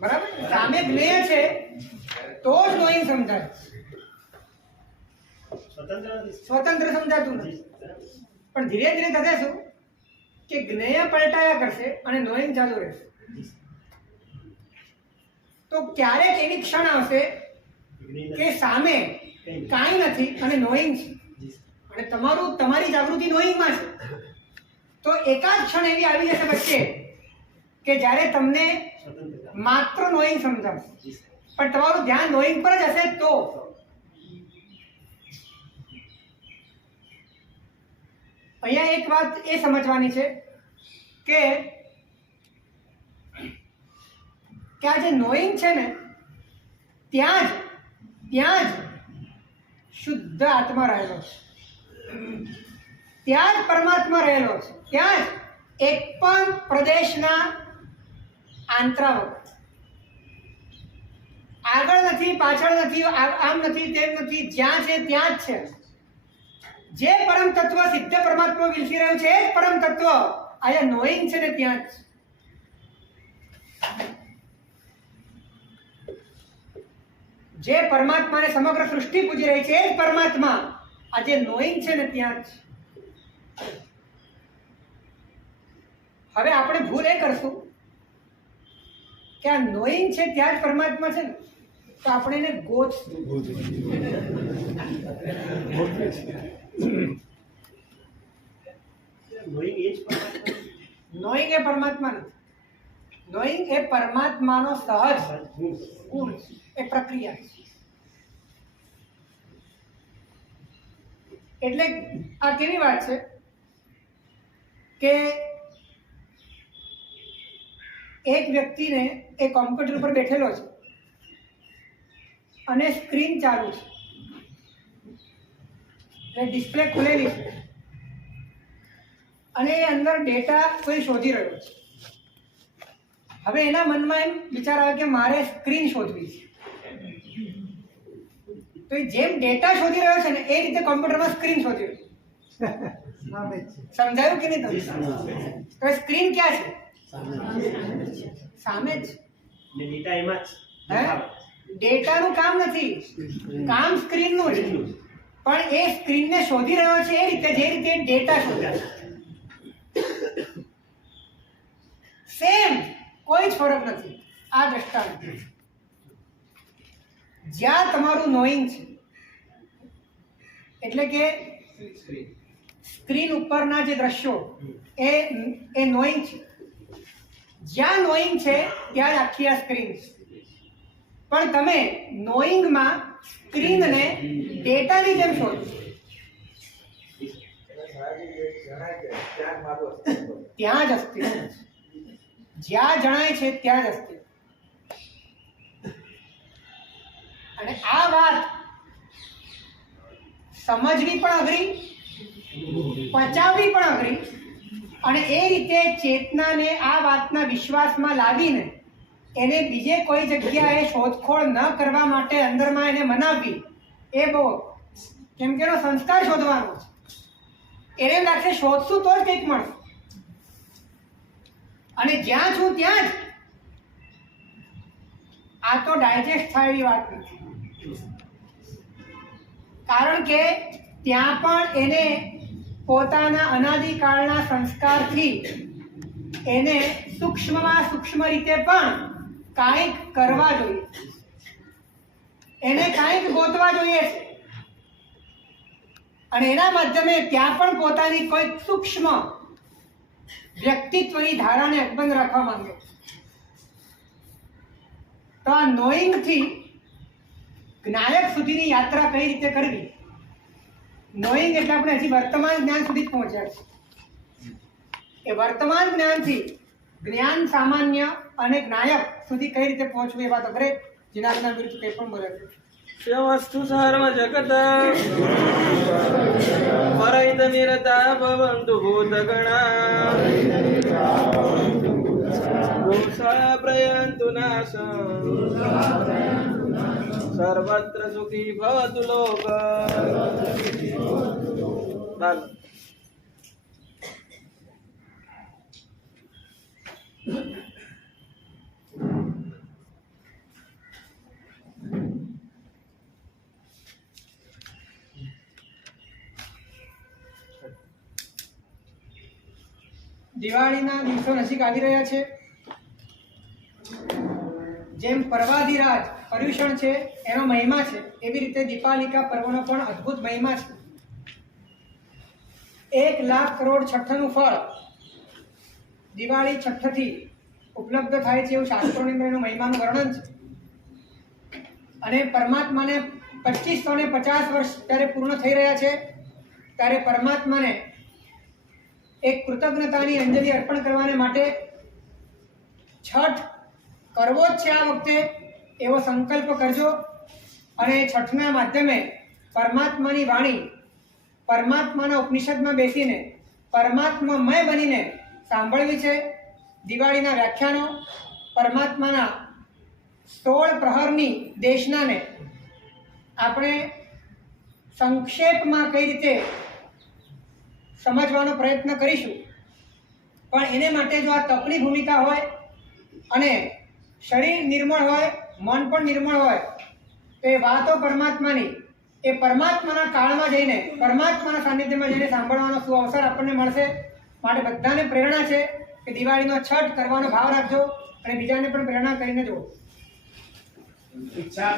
બરાબર? સામે જ્ઞેય છે તો જ નોઈંગ સમજાય. સ્વતંત્ર સમજાતું નથી. પણ ધીરે ધીરે થશે શું કે જ્ઞેય પલટાયા કરશે અને નોઈંગ ચાલુ રહેશે. તો ક્યારેક એવી ક્ષણ આવશે કે સામે કાંઈ નથી અને નોઈંગ છે અને તમારી જાગૃતિ નોઈંગમાં છે. તો એકાદ ક્ષણ એવી આવી જશે વચ્ચે કે જ્યારે તમને માત્ર નોઈંગ સમજાવશે, પણ તમારું ધ્યાન નોઈંગ પર જ હશે. તો અહીંયા એક વાત એ સમજવાની છે કે આ જે નોઈંગ છે ને ત્યાં જ શુદ્ધ આત્મા રહેલો છે, ત્યાં જ પરમાત્મા રહેલો છે, ત્યાં જ એક પણ પ્રદેશના આંતરા વગર. આગળ નથી, પાછળ નથી, આમ નથી, તેમ નથી, જ્યાં છે ત્યાં જ છે. જે પરમ તત્વ સિદ્ધ પરમાત્મા વિલસી રહ્યું છે એ જ પરમ તત્વ અહીંયા નોઈંગ છે ને ત્યાં જ. જે પરમાત્માને સમગ્ર સૃષ્ટિ પૂજી રહી છે એ જ પરમાત્મા આ જે નોઈંગ છે ને ત્યાં જ. હવે આપણે ભૂલ એ કરશું કે આ નોઈંગ છે ત્યાં જ પરમાત્મા છે ને, તો આપણે એને ગોતશું. નોઈંગ એ જ પરમાત્મા. નોઈંગ એ પરમાત્મા નથી. નોઈંગ એ પરમાત્માનો સહજ ગુણ છે, એ પ્રક્રિયા છે. એટલે આ કેવી વાત છે કે એક વ્યક્તિને એ કોમ્પ્યુટર પર બેઠેલો છે અને સ્ક્રીન ચાલુ છે, ડિસ્પ્લે ખુલેલી છે અને એ અંદર ડેટા કોઈ શોધી રહ્યો છે. હવે એના મનમાં એમ વિચાર આવે કે મારે સ્ક્રીન શોધવી છે, તો એ જેમ ડેટા શોધી રહ્યો છે ને એ રીતે કોમ્પ્યુટરમાં સ્ક્રીન શોધી રહ્યો છે. સામે જ છે. સમજાયું કે નહીં તમને? તો સ્ક્રીન ક્યાં છે? સામે જ. ને ડેટા એમાં જ હે? ડેટાનું કામ નથી, કામ સ્ક્રીનનું છે, પણ એ સ્ક્રીનને શોધી રહ્યો છે એ રીતે જે રીતે ડેટા શોધે છે. સેમ, કોઈ જ ફરક નથી. આ દ્રષ્ટાંત જ્યાં તમારું નોઈંગ છે, એટલે કે સ્ક્રીન ઉપરના જે દ્રશ્યો એ નોઈંગ છે. જ્યાં નોઈંગ છે ત્યાં જ આખી આ સ્ક્રીન છે. પણ તમે નોઈંગમાં સ્ક્રીનને ડેટાની જેમ શોધો. જણાય છે ત્યાં મારું અસ્તિત્વ. ત્યાં જ અસ્તિત્વ છે. જ્યાં જણાય છે ત્યાં જ અસ્તિત્વ. અને આ વાત સમજવી પણ અઘરી, પચાવવી પણ અઘરી, અને એ રીતે ચેતનાને આ વાતના વિશ્વાસમાં લાવીને એને બીજે કોઈ જગ્યાએ શોધખોળ ન કરવા માટે અંદરમાં એને મનાવવી, એ બહુ, કેમ કે એનો સંસ્કાર શોધવાનો છે. એને લાગશે શોધશું તો જ કંઈક મળશે, અને જ્યાં છું ત્યાં જ. આ તો ડાયજેસ્ટ થાય એવી વાત નથી, કારણ કે ત્યાં પણ એને પોતાના અનાદિકાળના સંસ્કારથી એને સૂક્ષ્મમાં સૂક્ષ્મ રીતે પણ કાંઈક કરવા જોઈએ, એને કાંઈક ગોતવા જોઈએ છે. અને એના માધ્યમે ત્યાં પણ પોતાની કોઈ સૂક્ષ્મ વ્યક્તિત્વની ધારાને અકબંધ રાખવા માંગે. તો આ નોઈંગથી જ્ઞાયક સુધીની યાત્રા કઈ રીતે કરવી? નોઈંગ એટલે આપણે હજી વર્તમાન જ્ઞાન સુધી જ પહોંચ્યા છે. એ વર્તમાન જ્ઞાનથી જ્ઞાન સામાન્ય અને જ્ઞાયક સુધી કઈ રીતે પહોંચવું એ વાત અગ્રે જીનાના વિરુદ્ધ કંઈ પણ બોલે છે. વસ્તુ સર્વ જગત પરૈત નિરતા ભવંતુ ભૂતગણા દોષા પ્રયંતુ નાશં સર્વત્ર સુખી ભવતુ લોક. દિવાળીના દિવસો નજીક આવી રહ્યા છે. જેમ પર્વાધિરાજ પર્યુષણ છે એનો મહિમા છે, એવી રીતે દીપાલિકા પર્વનો પણ અદ્ભુત મહિમા છે. 1,00,000 કરોડ છઠ્ઠનું ફળ દિવાળી છઠ્ઠથી ઉપલબ્ધ થાય છે એવું શાસ્ત્રોની અંદર એનો મહિમાનું વર્ણન છે. અને પરમાત્માને 2550 વર્ષ ત્યારે પૂર્ણ થઈ રહ્યા છે, ત્યારે પરમાત્માને એક કૃતજ્ઞતાની અંજલિ અર્પણ કરવાને માટે છઠ કરવો જ છે આ વખતે એવો સંકલ્પ કરજો. અને છઠના માધ્યમે પરમાત્માની વાણી પરમાત્માના ઉપનિષદમાં બેસીને પરમાત્મામય બનીને સાંભળવી છે. દિવાળીના વ્યાખ્યાનો પરમાત્માના 16 પ્રહરની દેશનાને આપણે સંક્ષેપમાં કઈ રીતે સમજવાનો પ્રયત્ન કરીશું. પણ એને માટે જો આ તપની ભૂમિકા હોય અને શરીર નિર્મળ હોય, મન પણ નિર્મળ હોય, તો એ વાતો પરમાત્માની એ પરમાત્માના કાળમાં જઈને પરમાત્માના સાનિધ્યમાં જઈને સાંભળવાનો શું અવસર આપણને મળશે. માટે બધાને પ્રેરણા છે કે દિવાળીનો છઠ કરવાનો ભાવ રાખજો અને બીજાને પણ પ્રેરણા કરીને જુઓ. ઈચ્છા